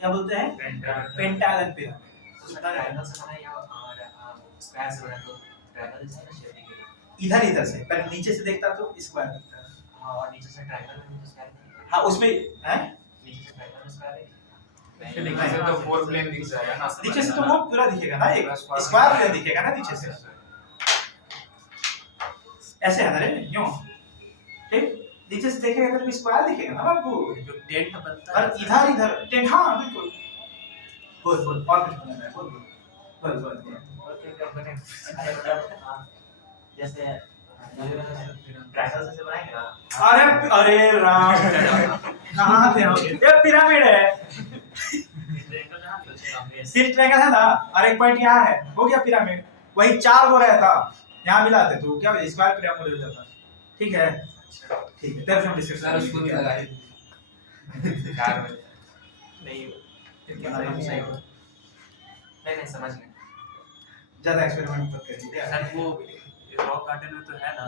क्या बोलते हैं? Pentagon pyramid. उसका ट्रायंगल से बना या स्क्वायर से बना तो ट्रायंगल जैसा ना शेप दिखेगा। इधर इधर से पहले नीचे से देखता तो स्क्वायर दिखता है। हां, और नीचे से ट्रायंगल में तो स्क्वायर दिखेगा। हाँ उसमें हैं, नीचे से ट्रायंगल में स्क्वायर है। नीचे से तो फोर प्लेन दिख जाएगा ना नीचे से तो वो पूरा दिखेगा ना, एक स्क्वायर प्लेन दिखेगा ना नीचे से। ऐसे है ना रे, यूं ठीक, नीचे से देखेगा तो स्क्वायर दिखेगा ना बाबू। जो टेंट बनता और इधर इधर टेंट, हाँ बिल्कुल। बोल बोल और कुछ बोलना है? बोल बोल बोल बोल। और क्या बने? अरे मतलब जैसे ट्रायंगल से बनाएंगे ना। अरे अरे राम, कहाँ थे हम? ये पिरामिड है, ट्रायंगल कहां पे सामने सिर्फ ट्रायंगल है ना, और एक पॉइंट यहाँ है, हो गया पिरामिड। वही 4 हो रहा था, यहाँ मिलाते तो क्या स्क्वायर पिरामिड हो जाता। ठीक है ठीक है, तेरे से हम डिस्कस सर उसको भी लगाए 4 बजे नहीं नहीं समझ गए। ज्यादा एक्सपेरिमेंट मत करिए सर वो रॉक गार्डन में तो है ना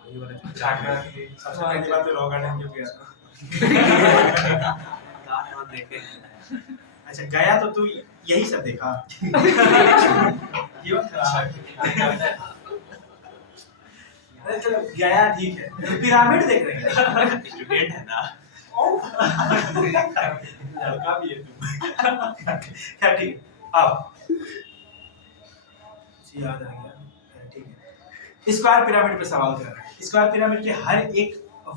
वही वाला चार्टर सबसे पहली बात तो रॉ गार्डन क्यों गया? गाने और देखे हैं। अच्छा गया तो तू यही सब देखा? ये खराब। अरे चलो गया ठीक है, पिरामिड देख रहे हैं, स्टूडेंट है ना लड़का भी है तू। क्या ठीक है, अब याद आ गया। ठीक है, स्क्वायर पिरामिड पे सवाल कर रहे हैं। स्क्वायर पिरामिड के हर एक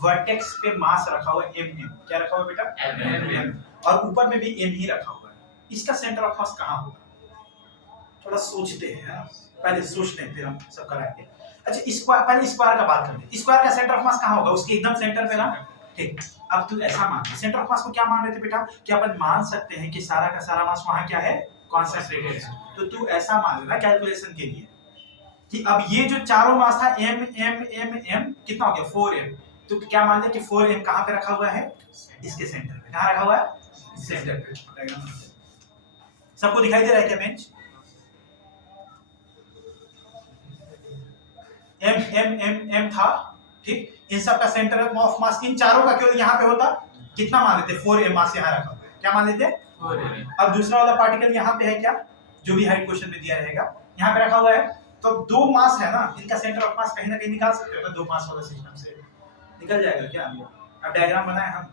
वर्टेक्स पे मास रखा हुआ है m। क्या रखा हुआ है बेटा? m। और ऊपर में भी m ही रखा हुआ है। इसका सेंटर ऑफ मास कहाँ होगा? थोड़ा सोचते हैं, पहले सोचते हैं फिर हम सब कराएंगे। अच्छा स्क्वायर, पहले स्क्वायर का बात करते हैं। स्क्वायर का सेंटर ऑफ मास कहाँ होगा? उसके एकदम सेंटर पे ना। ठीक, अब तू ऐसा मान, सेंटर ऑफ मास को क्या मान रहे थे बेटा? कि अपन मान सकते हैं कि सारा का सारा मास वहां क्या है? कॉन्सेंट्रेटेड है। तो तू ऐसा मान लेना कैलकुलेशन के लिए कि अब ये जो चारों मास था m m m m कितना हो गया? 4m। तो क्या मान ले कि 4m कहाँ पे रखा हुआ है? इसके सेंटर पे। कहाँ रखा हुआ है? सेंटर पे। सबको दिखाई दे रहा है क्या bench? m m m m था, ठीक। इन सब का सेंटर ऑफ मास इन चारों का केवल यहाँ पे होता, कितना मान लेते? 4m मास यहाँ रखा हुआ है। क्या मान लेते? अब दूसरा वाला पार्टिकल यहाँ पे है क्या, जो भी हाइट क्वेश्चन में दिया रहेगा यहाँ पे रखा हुआ है, तो दो मास है ना, इनका सेंटर ऑफ मास कहीं ना कहीं निकाल सकते हो ना, दो मास वाला सिस्टम से निकल जाएगा क्या। अब डायग्राम बनाए हम,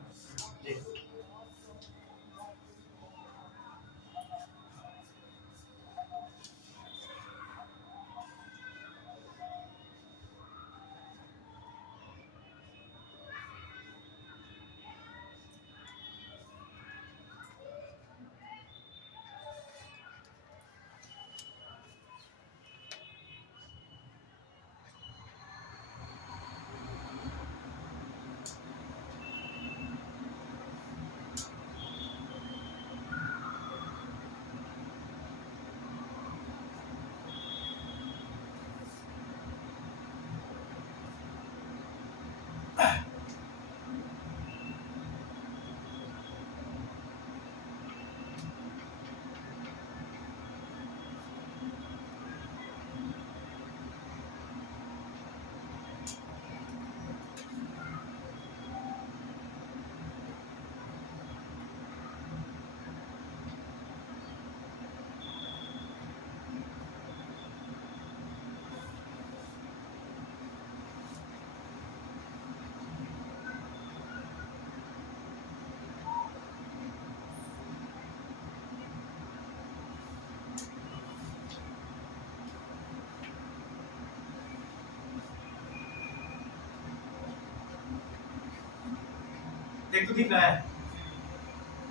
देख तो दिख रहा है,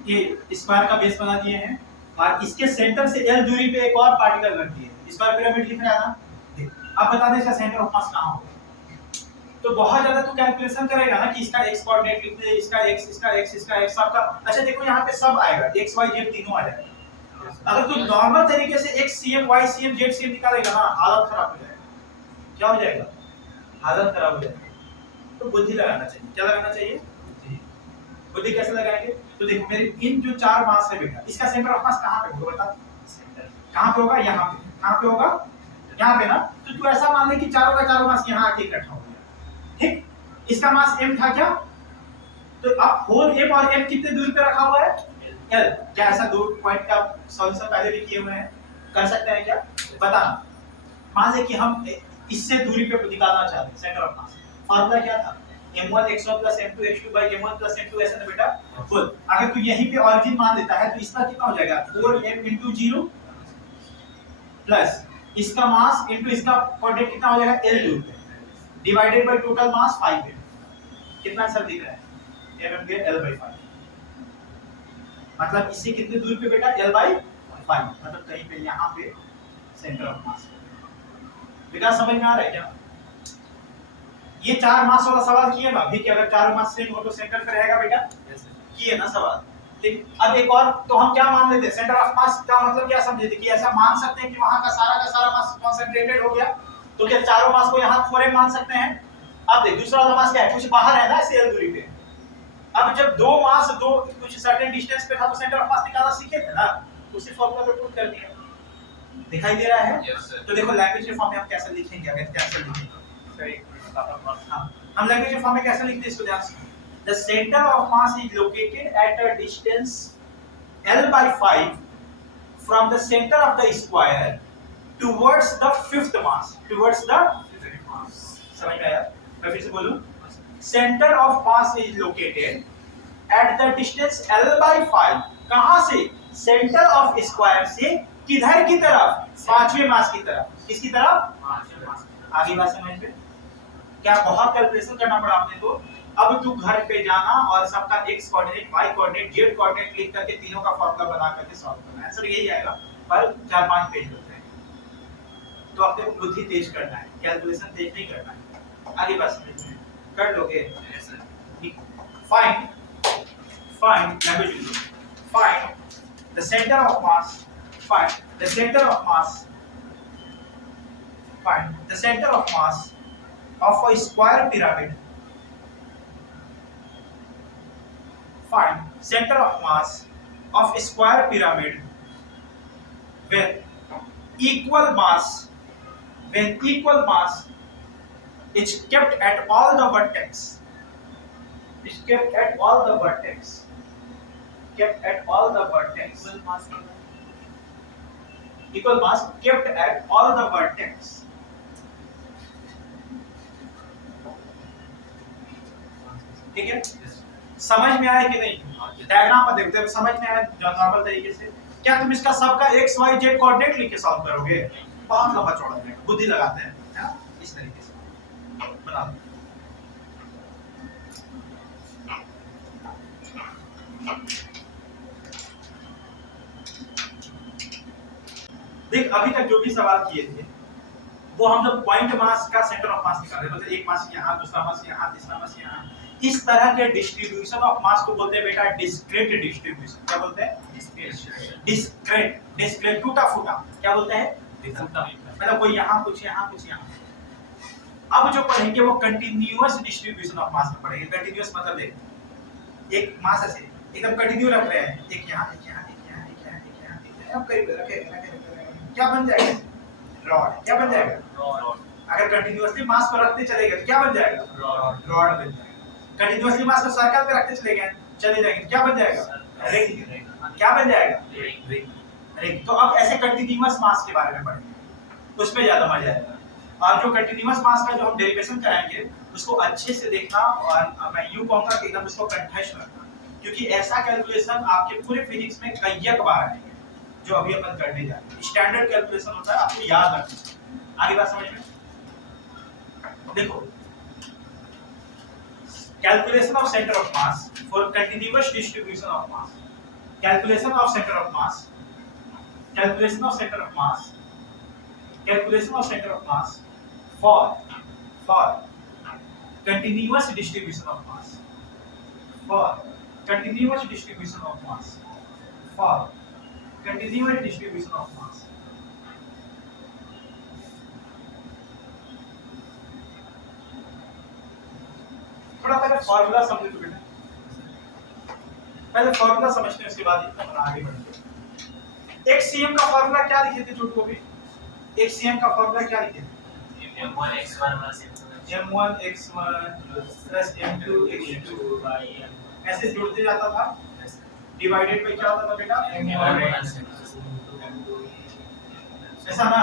ये स्क्वायर का बेस बना दिए हैं और इसके सेंटर से L दूरी पे एक और पार्टिकल रख दिए, स्क्वायर पिरामिड दिख रहा है ना। देख अब बता दे इसका सेंटर ऑफ मास कहां होगा, तो बहुत ज्यादा तू कैलकुलेशन करेगा ना कि इसका x कोऑर्डिनेट लिख दे, इसका x इसका x इसका x सबका। अच्छा देखो यहाँ पे सब आएगा, x y z तीनों आ जाएगा। अगर तू नॉर्मल तरीके से x cm y cm z cm निकालेगा ना, हालत खराब हो जाएगा। क्या हो जाएगा, हालत खराब हो जाएगी। तो बुद्धि लगाना चाहिए, क्या लगाना चाहिए, बुद्धि कैसे लगाएंगे, तो देखो मेरे इन जो चार मास है बेटा, इसका सेंटर ऑफ मास कहां पे होगा बता, कहां पे होगा, यहाँ पे, कहां पे होगा, यहाँ पे ना। तो तू ऐसा मान ले कि चारों का चारों मास यहाँ आके इकट्ठा हो गया, ठीक। इसका मास m था क्या, तो अब होल m और m कितने दूरी पे रखा हुआ है, l। क्या ऐसा दो पॉइंट का सॉल्यूशन पहले भी किए हुए हैं, कर सकते हैं क्या, बताना। मान ले कि हम इससे दूरी पे निकालना चाहते हैं सेंटर ऑफ मास, फार्मूला क्या था, m1 x1 m2 x2 m1 m2 ऐसा ना बेटा, बोल। अगर तू यहीं पे ऑरिजिन मान लेता है तो इसका कितना हो जाएगा, 4m into 0 प्लस इसका मास into इसका कोऑर्डिनेट कितना हो जाएगा, l दूर पे, डिवाइडेड बाय टोटल मास 5 है। कितना सर दिख रहा है, mm के l/5, मतलब इससे कितने दूर पे बेटा, l/5, मतलब कहीं पे यहाँ पे सेंटर ऑफ मास। बेटा समझ में आ रहा है क्या, ये चार मास वाला सवाल किए ना अभी, कि अगर चारों मास सेम हो तो सेंटर पे रहेगा बेटा, किए ना सवाल। ठीक, अब एक और, तो हम क्या मान लेते हैं, सेंटर ऑफ मास का मतलब क्या समझे थे, कि ऐसा मान सकते हैं कि वहां का सारा मास कंसंट्रेटेड हो गया, तो क्या चारों मास को यहाँ 4m मान सकते हैं। अब देख दूसरा वाला मास क्या है, कुछ बाहर है ना ऐसे l दूरी पे। अब जब दो मास दो कुछ सर्टेन डिस्टेंस पे था तो सेंटर ऑफ मास निकालना सीखे थे ना, उसी फॉर्मूला पे पुट कर दिया। दिखाई दे रहा है, तो देखो लैंग्वेज के फॉर्म में हम कैसे लिखेंगे, अगर कैसे लिखेंगे, हम लैंग्वेज के फॉर्म में कैसे लिखते हैं इसको ध्यान से। The center of mass is located at a distance L/5 from the center of the square towards the fifth mass. Towards the fifth mass. समझ में आया? मैं फिर से बोलूं। Center of mass is located at the distance L/5. कहाँ से? Center of square से किधर की तरफ? पांचवें मास की तरफ। किसकी तरफ? आगे बात समझ में? क्या बहुत कैलकुलेशन करना पड़ा आपने को। अब तू घर पे जाना और सबका x coordinate, y coordinate, z coordinate लिख करके तीनों का फॉर्मूला बना करके सॉल्व करना है। आंसर यही आएगा, पर 4-5 पेज लगते हैं। तो आपने बुद्धि तेज करना है, कैलकुलेशन तेज नहीं करना है। आगे बात समझ में कर लोगे। Find language, find the centre of mass, find the centre of mass, find the centre of mass of a square pyramid. Find center of mass of a square pyramid when equal mass is kept at all the vertex. Is kept at all the vertex. kept at all the vertex. Equal mass kept at all the vertex. ठीक है, समझ में आया कि नहीं? डायग्राम पर देखते हैं, समझ में आया नॉर्मल तरीके से? क्या तुम इसका सबका x y z कोऑर्डिनेट लिख के सॉल्व करोगे? बहुत लंबा चौड़ा है, बुद्धि लगाते हैं, है ना? इस तरीके से बना दो। देख, अभी तक जो भी सवाल किए थे वो हम लोग पॉइंट मास का सेंटर ऑफ मास निकाल रहे, मतलब एक मास यहाँ, दूसरा मास यहाँ, तीसरा मास यहाँ। इस तरह के डिस्ट्रीब्यूशन ऑफ मास को बोलते हैं बेटा डिस्क्रीट डिस्ट्रीब्यूशन। क्या बोलते हैं? डिस्क्रीट। डिस्क्रीट टूटा फूटा क्या बोलते हैं? मतलब कोई यहाँ कुछ यहाँ कुछ यहाँ। अब जो पढ़ेंगे वो कंटिन्यूअस डिस्ट्रीब्यूशन ऑफ मास में पढ़ेंगे। कंटिन्यूअस मतलब देख, एक मास ऐसे एकदम कंटिन्यू रख रहे हैं, एक यहाँ एक यहाँ एक यहाँ एक यहाँ एक यहाँ एक यहाँ, अब करीब रखे क्या बन जाएगा? रॉड। क्या बन जाएगा? रॉड। अगर कंटिन्यूअसली मास को रखते चले गए तो क्या बन जाएगा? रॉड। रॉड बन जाएगा। कंटिन्यूअसली मास को सर्कल पे रखते चले जाएंगे क्या बन जाएगा? रिंग। क्या बन जाएगा? रिंग। तो अब ऐसे कंटिन्यूअस मास के बारे में पढ़ेंगे, उसमें ज्यादा मजा आएगा। और जो कंटिन्यूअस मास का जो हम डेरिवेशन कराएंगे उसको अच्छे से देखना, और मैं यूं कहूंगा कि एकदम इसको कंठस्थ रखना, क्योंकि ऐसा कैलकुलेशन आपके पूरे फिजिक्स में कईयक बार आएंगे जो अभी अपन करने जा रहे हैं। स्टैंडर्ड कैलकुलेशन होता है, आपको याद रखना चाहिए। आगे बात समझ में? देखो, calculation of center of mass for continuous distribution of mass. Calculation of center of mass. Calculation of center of mass. Calculation of center of mass for continuous distribution of mass. For continuous distribution of mass. For continuous distribution of mass. थोड़ा पहले फॉर्मूला समझ लो बेटा, पहले फॉर्मूला समझते हैं, उसके बाद अपन आगे बढ़ेंगे। एक सीएम का फॉर्मूला क्या लिखे थे छोटू भी? एक सीएम का फॉर्मूला क्या लिखे थे? m1 x1 plus m2 x2 ऐसे जुड़ते जाता था, डिवाइडेड बाय क्या होता था बेटा? m1 ऐसा ना?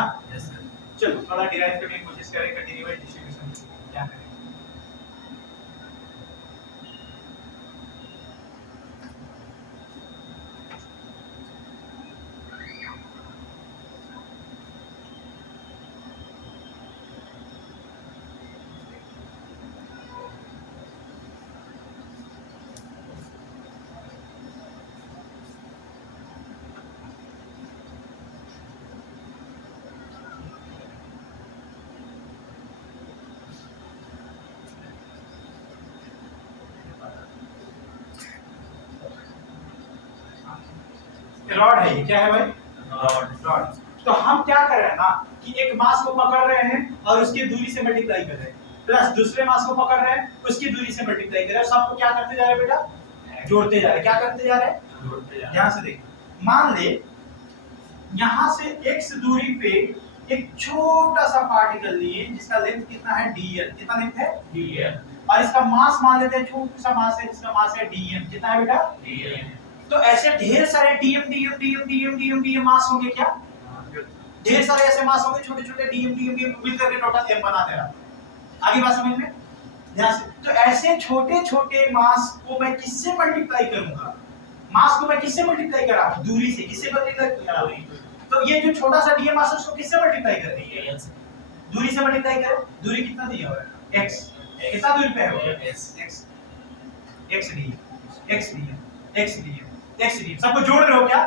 चलो थोड़ा डिराइव करने की कोशिश करें कंटीन्यूअस डिस्ट्रीब्यूशन क्या है। रॉड है, ये क्या है भाई? रॉड। तो हम क्या कर रहे हैं ना कि एक मास को पकड़ रहे हैं और उसकी दूरी से मल्टीप्लाई कर रहे हैं, प्लस दूसरे मास को पकड़ रहे हैं उसकी दूरी से मल्टीप्लाई कर रहे हैं, सबको क्या करते जा रहे हैं बेटा? जोड़ते जा रहे हैं। क्या करते जा रहे हैं? ध्यान से देख, मान ले यहां से x दूरी पे एक छोटा सा पार्टिकल लिए जिसका लेंथ कितना है? dl। कितना लेंथ है? dl। और इसका मास मान लेते हैं, छोटा सा मास है जिसका मास है dm। कितना है बेटा? dm। तो ऐसे ढेर सारे dm मास होंगे, क्या ढेर सारे ऐसे मास होंगे छोटे छोटे dm मिलकर के टोटल m बना दे रहा। आगे बात समझ में? ध्यान से। तो ऐसे छोटे छोटे मास को मैं किससे मल्टीप्लाई करूंगा? मास को मैं किससे मल्टीप्लाई करा? दूरी से। किससे मल्टीप्लाई करा? तो ये जो छोटा सा dm मास है उसको किससे मल्टीप्लाई करें? दूरी से मल्टीप्लाई करें। दूरी कितना दिया हुआ है? x। कितना दूरी पे है? x dm सबको जोड़ रहे हो क्या?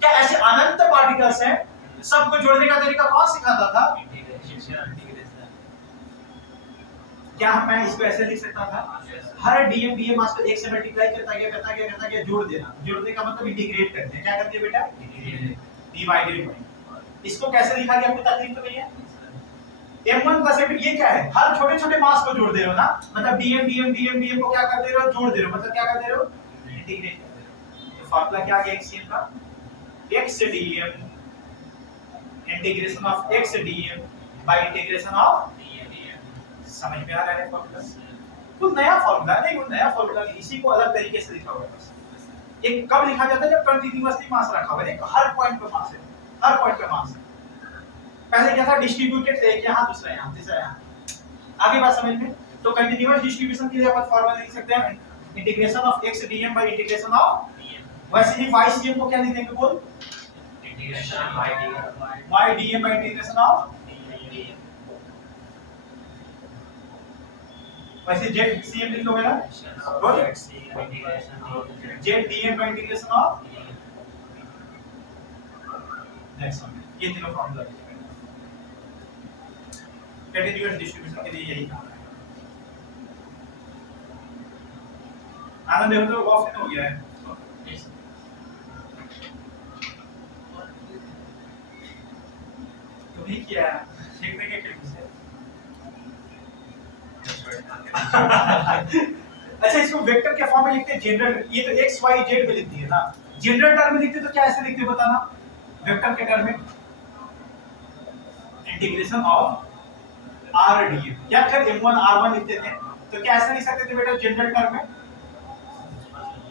क्या ऐसे अनंत पार्टिकल्स हैं? सबको जोड़ने का तरीका कौन सिखाता था? क्या मैं इसको ऐसे लिख सकता था? हर dm मास को एक से मल्टीप्लाई करता गया जोड़ देना। जोड़ने का मतलब इंटीग्रेट करते हैं। क्या करते हैं बेटा? Divided by. इसको कैसे लिखा गया? कोई तकलीफ तो नहीं है? m1 प्लस m2 ये क्या है? हर छोटे छोटे मास को जोड़ दे रहे हो ना, मतलब dm को क्या कर दे रहे हो? जोड़ दे रहे हो, मतलब क्या कर दे रहे हो? इंटीग्रेट। फॉर्मूला क्या आ गया एक्स का? x dm integration of x dm bye integration of dm। समझ में आ रहा है फॉर्मूला? कुछ नया फॉर्मूला नहीं, कुछ नया फॉर्मूला नहीं, इसी को अलग तरीके से लिखा हुआ है बस। एक कब लिखा जाता है जब कंटीन्यूअसली मास रखा हुआ है, एक हर पॉइंट पे मास है, हर पॉइंट पे मास है। पहले क्या था, डिस्ट्रीब्यूटेड थे, यहाँ दूसरा यहाँ तीसरा यहाँ। आगे बात समझ में। तो कंटीन्यूअस डिस्ट्रीब्यूशन के लिए अपन फॉर्मूला लिख सकते हैं integration of x dm bye integration of वैसे ही y cm को क्या लिख देंगे बोल, integration y dm bye integration of वैसे z cm लिख लोगे ना, बोल z dm bye integration of next one. ये तीनों फॉर्मूला कंटीन्यूअस डिस्ट्रीब्यूशन के लिए यही काम है। आनंद देखो तो ऑफ हो गया है। तो नहीं किया ठीक नहीं क्या से अच्छा इसको वेक्टर के फॉर्म में लिखते हैं जनरल, ये तो x y z में लिखती है ना, जनरल टर्म में लिखते तो क्या ऐसे लिखते बताना, वेक्टर के टर्म में इंटीग्रेशन ऑफ r dm या फिर m1 r1 लिखते थे तो क्या ऐसे लिख सकते थे बेटा, जनरल टर्म में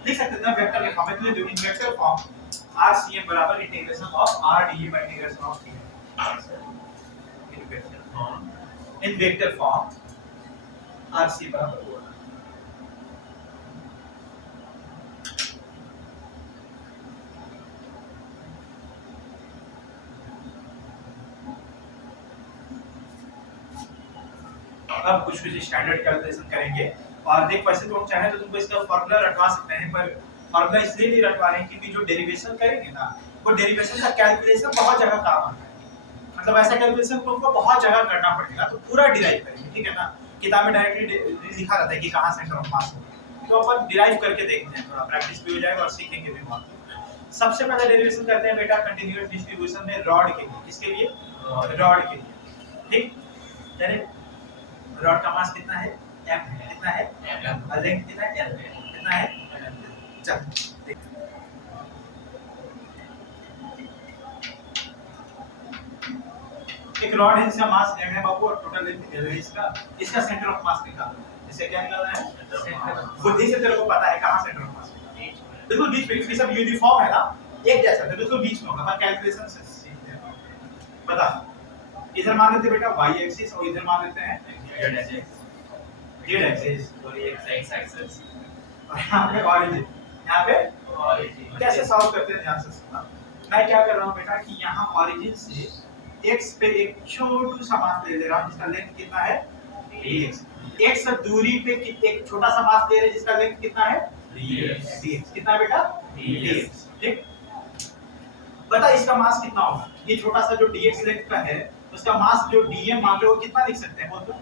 लिख सकते थे वेक्टर के फॉर्म में। तो इन वेक्टर फॉर्म rcm बराबर integration of r dm bye integration of in vector form rc बराबर होगा। अब कुछ स्टैंडर्ड कैलकुलेशन करेंगे और देख वैसे तो हम चाहे तो तुमको इसका फार्मूला रखवा सकते हैं, पर फार्मूला इसलिए नहीं रखवा रहे हैं क्योंकि जो डेरिवेशन करेंगे ना वो डेरिवेशन का कैलकुलेशन बहुत जगह काम आता है। मतलब ऐसा कैलकुलेशन तुमको बहुत जगह करना पड़ेगा तो पूरा डिराइव करेंगे, ठीक है ना। किताब में डायरेक्टली लिखा रहता है कि कहां सेंटर ऑफ मास होगा, तो अपन डिराइव करके देखते हैं, थोड़ा प्रैक्टिस भी हो जाएगा और सीखेंगे भी बहुत। सबसे पहले डेरिवेशन करते हैं बेटा कंटीन्यूअस डिस्ट्रीब्यूशन में रॉड के लिए, किसके लिए, रॉड के लिए, ठीक। चलिए रॉड का मास कितना है, m है, कितना है m, और लेंथ कितना है l, कितना है, चल एक रॉड है जिसका मास m है बाबू और टोटल लेंथ l है इसका सेंटर ऑफ मास निकालना है। इसे क्या निकालना है, बुद्धि से तेरे को पता है कहां सेंटर ऑफ मास है, बिल्कुल बीच में, क्योंकि सब यूनिफॉर्म है ना, एक जैसा है, बिल्कुल बीच में होगा। पर कैलकुलेशन से सीखते हैं, बता इधर मान लेते बेटा y एक्सिस और इधर मान लेते हैं z एक्सिस और ये x एक्सिस और यहाँ पे ऑरिजिन, यहाँ पे origin कैसे सॉल्व करते हैं ध्यान से सुनना। मैं क्या कर रहा हूँ बेटा कि यहाँ ऑरिजिन से x पे एक छोटू सा मास ले रहा हूँ जिसका लेंथ कितना है dx, x दूरी पे एक छोटा सा मास ले रहे हैं जिसका लेंथ कितना है dx, कितना बेटा dx, ठीक। बता इसका मास कितना होगा, ये छोटा सा जो dx लेंथ का है उसका मास जो dm मान लो कितना लिख सकते हैं, बोल दो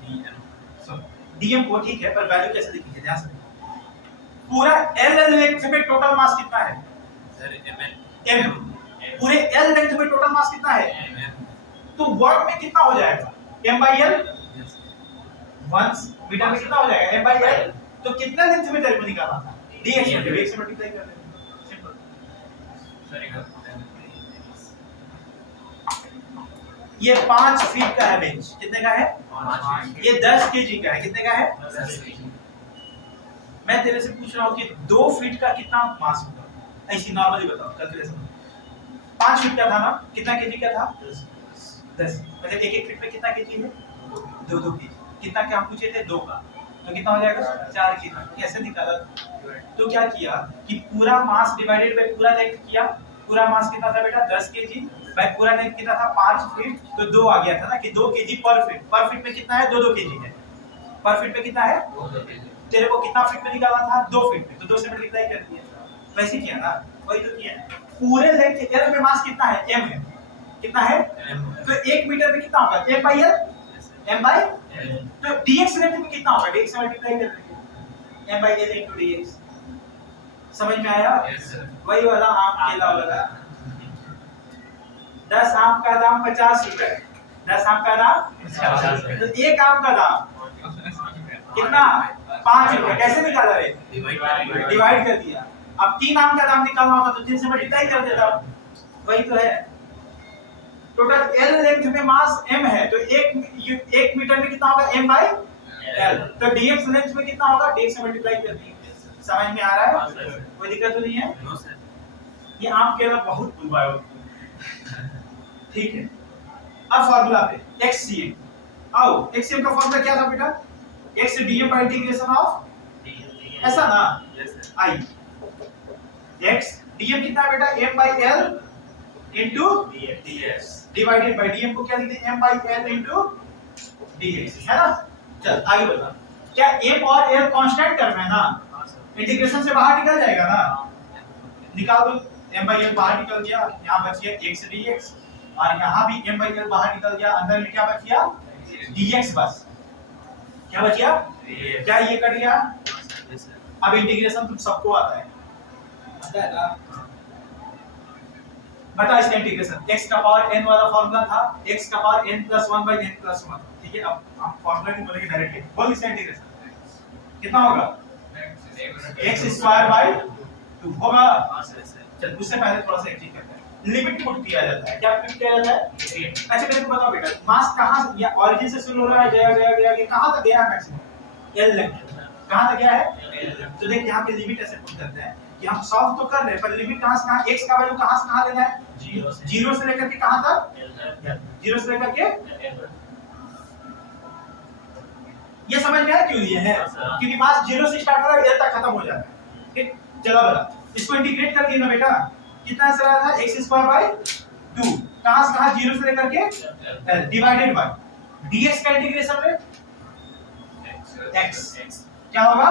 dm को, ठीक है, पर वैल्यू कैसे लिखेंगे ध्यान से। पूरा l लेंथ में टोटल मास कितना है सर m, पूरे l लेंथ में टोटल मास कितना है, तो वर्क में कितना हो जाएगा m by l, 1 मीटर में कितना हो जाएगा m by l, तो कितना लेंथ में तेरे को निकालना था dx में, dx से मल्टीप्लाई कर देंगे, सिंपल। ये 5 फीट का है बेंच, कितने का है, ये 10 केजी का है, कितने का है, 10 kg। मैं तेरे से पूछ रहा हूँ कि 2 फीट का कितना मास होगा, ऐसी नॉर्मली बताओ कैलकुलेशन। 5 फीट का था ना, कितना केजी का था 10, मतलब एक फीट में कितना केजी है 2 केजी, कितना क्या हम पूछे थे 2 का, तो कितना हो जाएगा 4 केजी। कैसे निकाला, तो क्या किया कि पूरा मास डिवाइडेड बाय पूरा लेंथ किया, पूरा मास कितना था बेटा 10 केजी बाय पूरा लेंथ कितना था 5 फीट, तो 2 आ गया था ना कि 2 केजी पर फीट में कितना है 2 केजी है, पर फीट में कितना है, तेरे को कितना फीट में निकालना था 2 फीट में, तो 2 से मल्टीप्लाई कर दिया, वैसे किया ना, वही तो किया। पूरे लेंथ l में मास कितना है m है, कितना है, तो 1 मीटर में कितना होगा m by l, m by तो dx लेंथ में कितना होगा, dx से मल्टीप्लाई कर देंगे m by l into dx। समझ में आया, वही वाला आम केला वाला, 10 आम का दाम 50 रुपए, 10 आम का दाम 50 रुपए, तो एक आम का दाम कितना 5 रुपए, कैसे निकाला रे, डिवाइड कर दिया। अब 3 आम का दाम निकालना होता तो 3 से मल्टीप्लाई कर देता, वही तो है। टोटल l लेंथ में मास m है, तो 1 मीटर में कितना होगा m by l, तो dx लेंथ में कितना होगा, dx से मल्टीप्लाई कर दिया, समझ में आ रहा हाँ, है? सर। कोई दिक्कत तो नहीं है? No sir. ये आम केला बहुत बुलवाए हो। ठीक है, अब फार्मूला पे xcm आओ। xcm का फार्मूला क्या था बेटा? x dm by integration of ऐसा ना yes sir. i x dm कितना है बेटा? m by l into dx. Divided by dm को क्या लिखते हैं? m by l into dx है ना? चल आगे बता। क्या m और l कांस्टेंट टर्म है ना? हाँ सर। इंटीग्रेशन से बाहर निकल जाएगा ना? निकाल दो। m by l बाहर निकल गया, यहाँ बच गया x dx और यहाँ भी m by l बाहर निकल गया, अंदर में क्या बच गया? dx बस। क्या बच गया? डीएक्स। क्या ये कट गया? Yes sir. अब इंटीग्रेशन तुम सबको आता है, आता है ना? बता इसका इंटीग्रेशन। x का पावर n वाला फार्मूला था, x का पावर n + 1 / n + 1। ठीक है, अब हम फार्मूला नहीं बोलेंगे, डायरेक्टली बोल इसका इंटीग्रेशन कितना होगा? x² / 2 होगा। हाँ सर सर। चल उससे पहले थोड़ा सा एक चीज करते हैं, लिमिट पुट किया जाता है। क्या पुट किया जाता है? अच्छा मेरे को बताओ बेटा, मास कहां से या ओरिजिन से शुरू हो रहा है, गया कहां तक गया है? मैक्सिमम l तक। कहां तक गया है? तो देख यहाँ पे लिमिट ऐसे पुट करते हैं कि हम सॉल्व तो कर रहे हैं, पर लिमिट कहां से कहां, x का वैल्यू कहां से कहां लेना है? 0 से लेकर के कहां तक? 0 से लेकर के ये समझ में आया क्यों लिए हैं? क्योंकि मास 0 से स्टार्ट हो रहा है, l तक खत्म हो जाता है। ठीक, चलो बता इसको इंटीग्रेट कर दिए ना बेटा, कितना से रहा था? x² / 2 कहां से कहां? 0 से लेकर के l डिवाइडेड बाय dx का इंटीग्रेशन में x क्या होगा?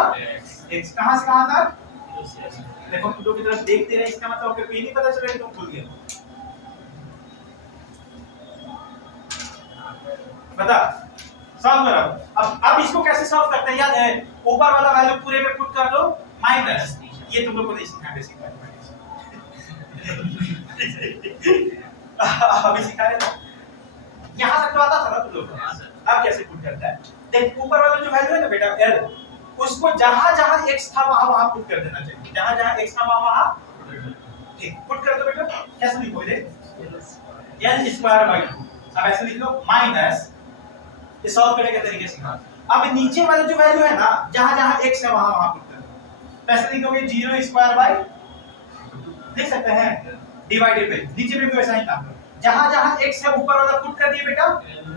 x कहां से कहां तक? देखो फोटो की तरफ देखते रहे, इसका मतलब आपको ये नहीं पता चला कि तुम भूल गए। बता सॉल्व करो। अब इसको कैसे सॉल्व करते हैं याद है? ऊपर वाला वैल्यू पूरे में पुट कर दो माइनस, ये तुम लोग को नहीं सीखना, बेसिक अभी सिखा रहे ना, यहां तक तो आता था ना तुम लोग को। अब कैसे पुट करता है? देख ऊपर वाला जो वैल्यू है ना बेटा l, उसको जहां जहां x था वहां वहां पुट कर देना चाहिए, जहां जहां x था वहां वहां ठीक पुट कर दो बेटा। कैसे लिखोगे? l² / 2। अब ऐसे लिख लो माइनस, ये सॉल्व करने का तरीका सीखा। अब नीचे वाला जो वैल्यू है ना, जहां जहां x है वहां वहां पुट कर दो। ऐसे लिखोगे 0² / देख सकते हैं डिवाइडेड बाय, नीचे में भी वैसा ही काम करो, जहां जहां x है ऊपर वाला पुट कर दिए बेटा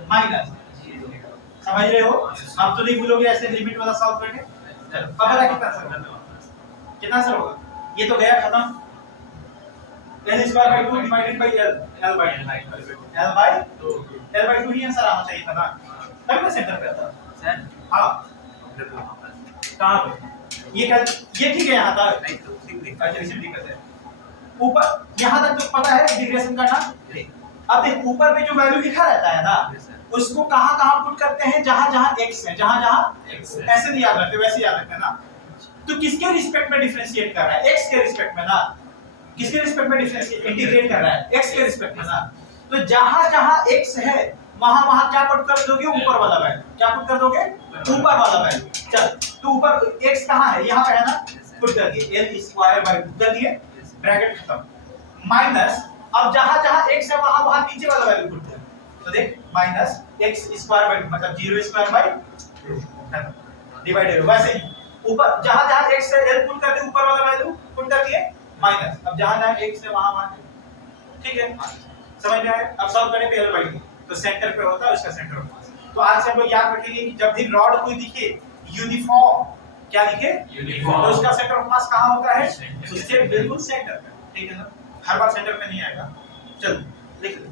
माइनस। समझ रहे हो? अब तो नहीं भूलोगे ऐसे लिमिट वाला सॉल्व करके। चलो अब बता कितना आंसर होगा? कितना आंसर होगा? ये तो गया खत्म। l² / 2 divided by l by 2 he answer आना चाहिए था ना, तब ना सेंटर पे आता। सर हां कहाँ कहां पे? ये ठीक है, यहां तक नहीं तो ठीक अच्छा इसे दिक्कत है। ऊपर यहां तक तो पता है इंटीग्रेशन करना। अब देख ऊपर में जो वैल्यू लिखा रहता है ना, उसको कहां कहां पुट करते हैं? जहां जहां x है, जहां जहां x है। ऐसे नहीं याद रखते, वैसे याद रखते हैं ना। तो किसके रिस्पेक्ट में डिफरेंशिएट कर रहा है? x के रिस्पेक्ट में ना। किसके रिस्पेक्ट में डिफरेंशिएट इंटीग्रेट कर रहा है? x के रिस्पेक्ट में ना। तो जहां जहां x है वहां वहां क्या पुट कर दोगे? ऊपर वाला वैल्यू। क्या पुट कर दोगे? ऊपर वाला वैल्यू। चल तो ऊपर x कहां है? यहां पे है ना, पुट कर दिए l² / 2 कर दिए, ब्रैकेट खत्म। माइनस अब जहां जहां x है वहां वहां नीचे वाला वैल्यू पुट कर। तो देख माइनस x² / 2 मतलब 0² / 2 डिवाइडेड वैसे ही ऊपर जहां जहां x है l पुट कर दे, ऊपर वाला वैल्यू पुट कर दिए माइनस। अब जहां जहां x है वहां वहां ठीक है, समझ में आया? अब सॉल्व करें l by 2 तो सेंटर पे होता है उसका सेंटर ऑफ मास। तो आज से हम लोग याद रखेंगे कि जब भी रॉड कोई दिखे यूनिफॉर्म, क्या दिखे? यूनिफॉर्म। तो उसका सेंटर ऑफ मास कहां होता है? उसके बिल्कुल सेंटर पे। ठीक है ना, हर बार सेंटर पे नहीं आएगा। चलो लिख लो।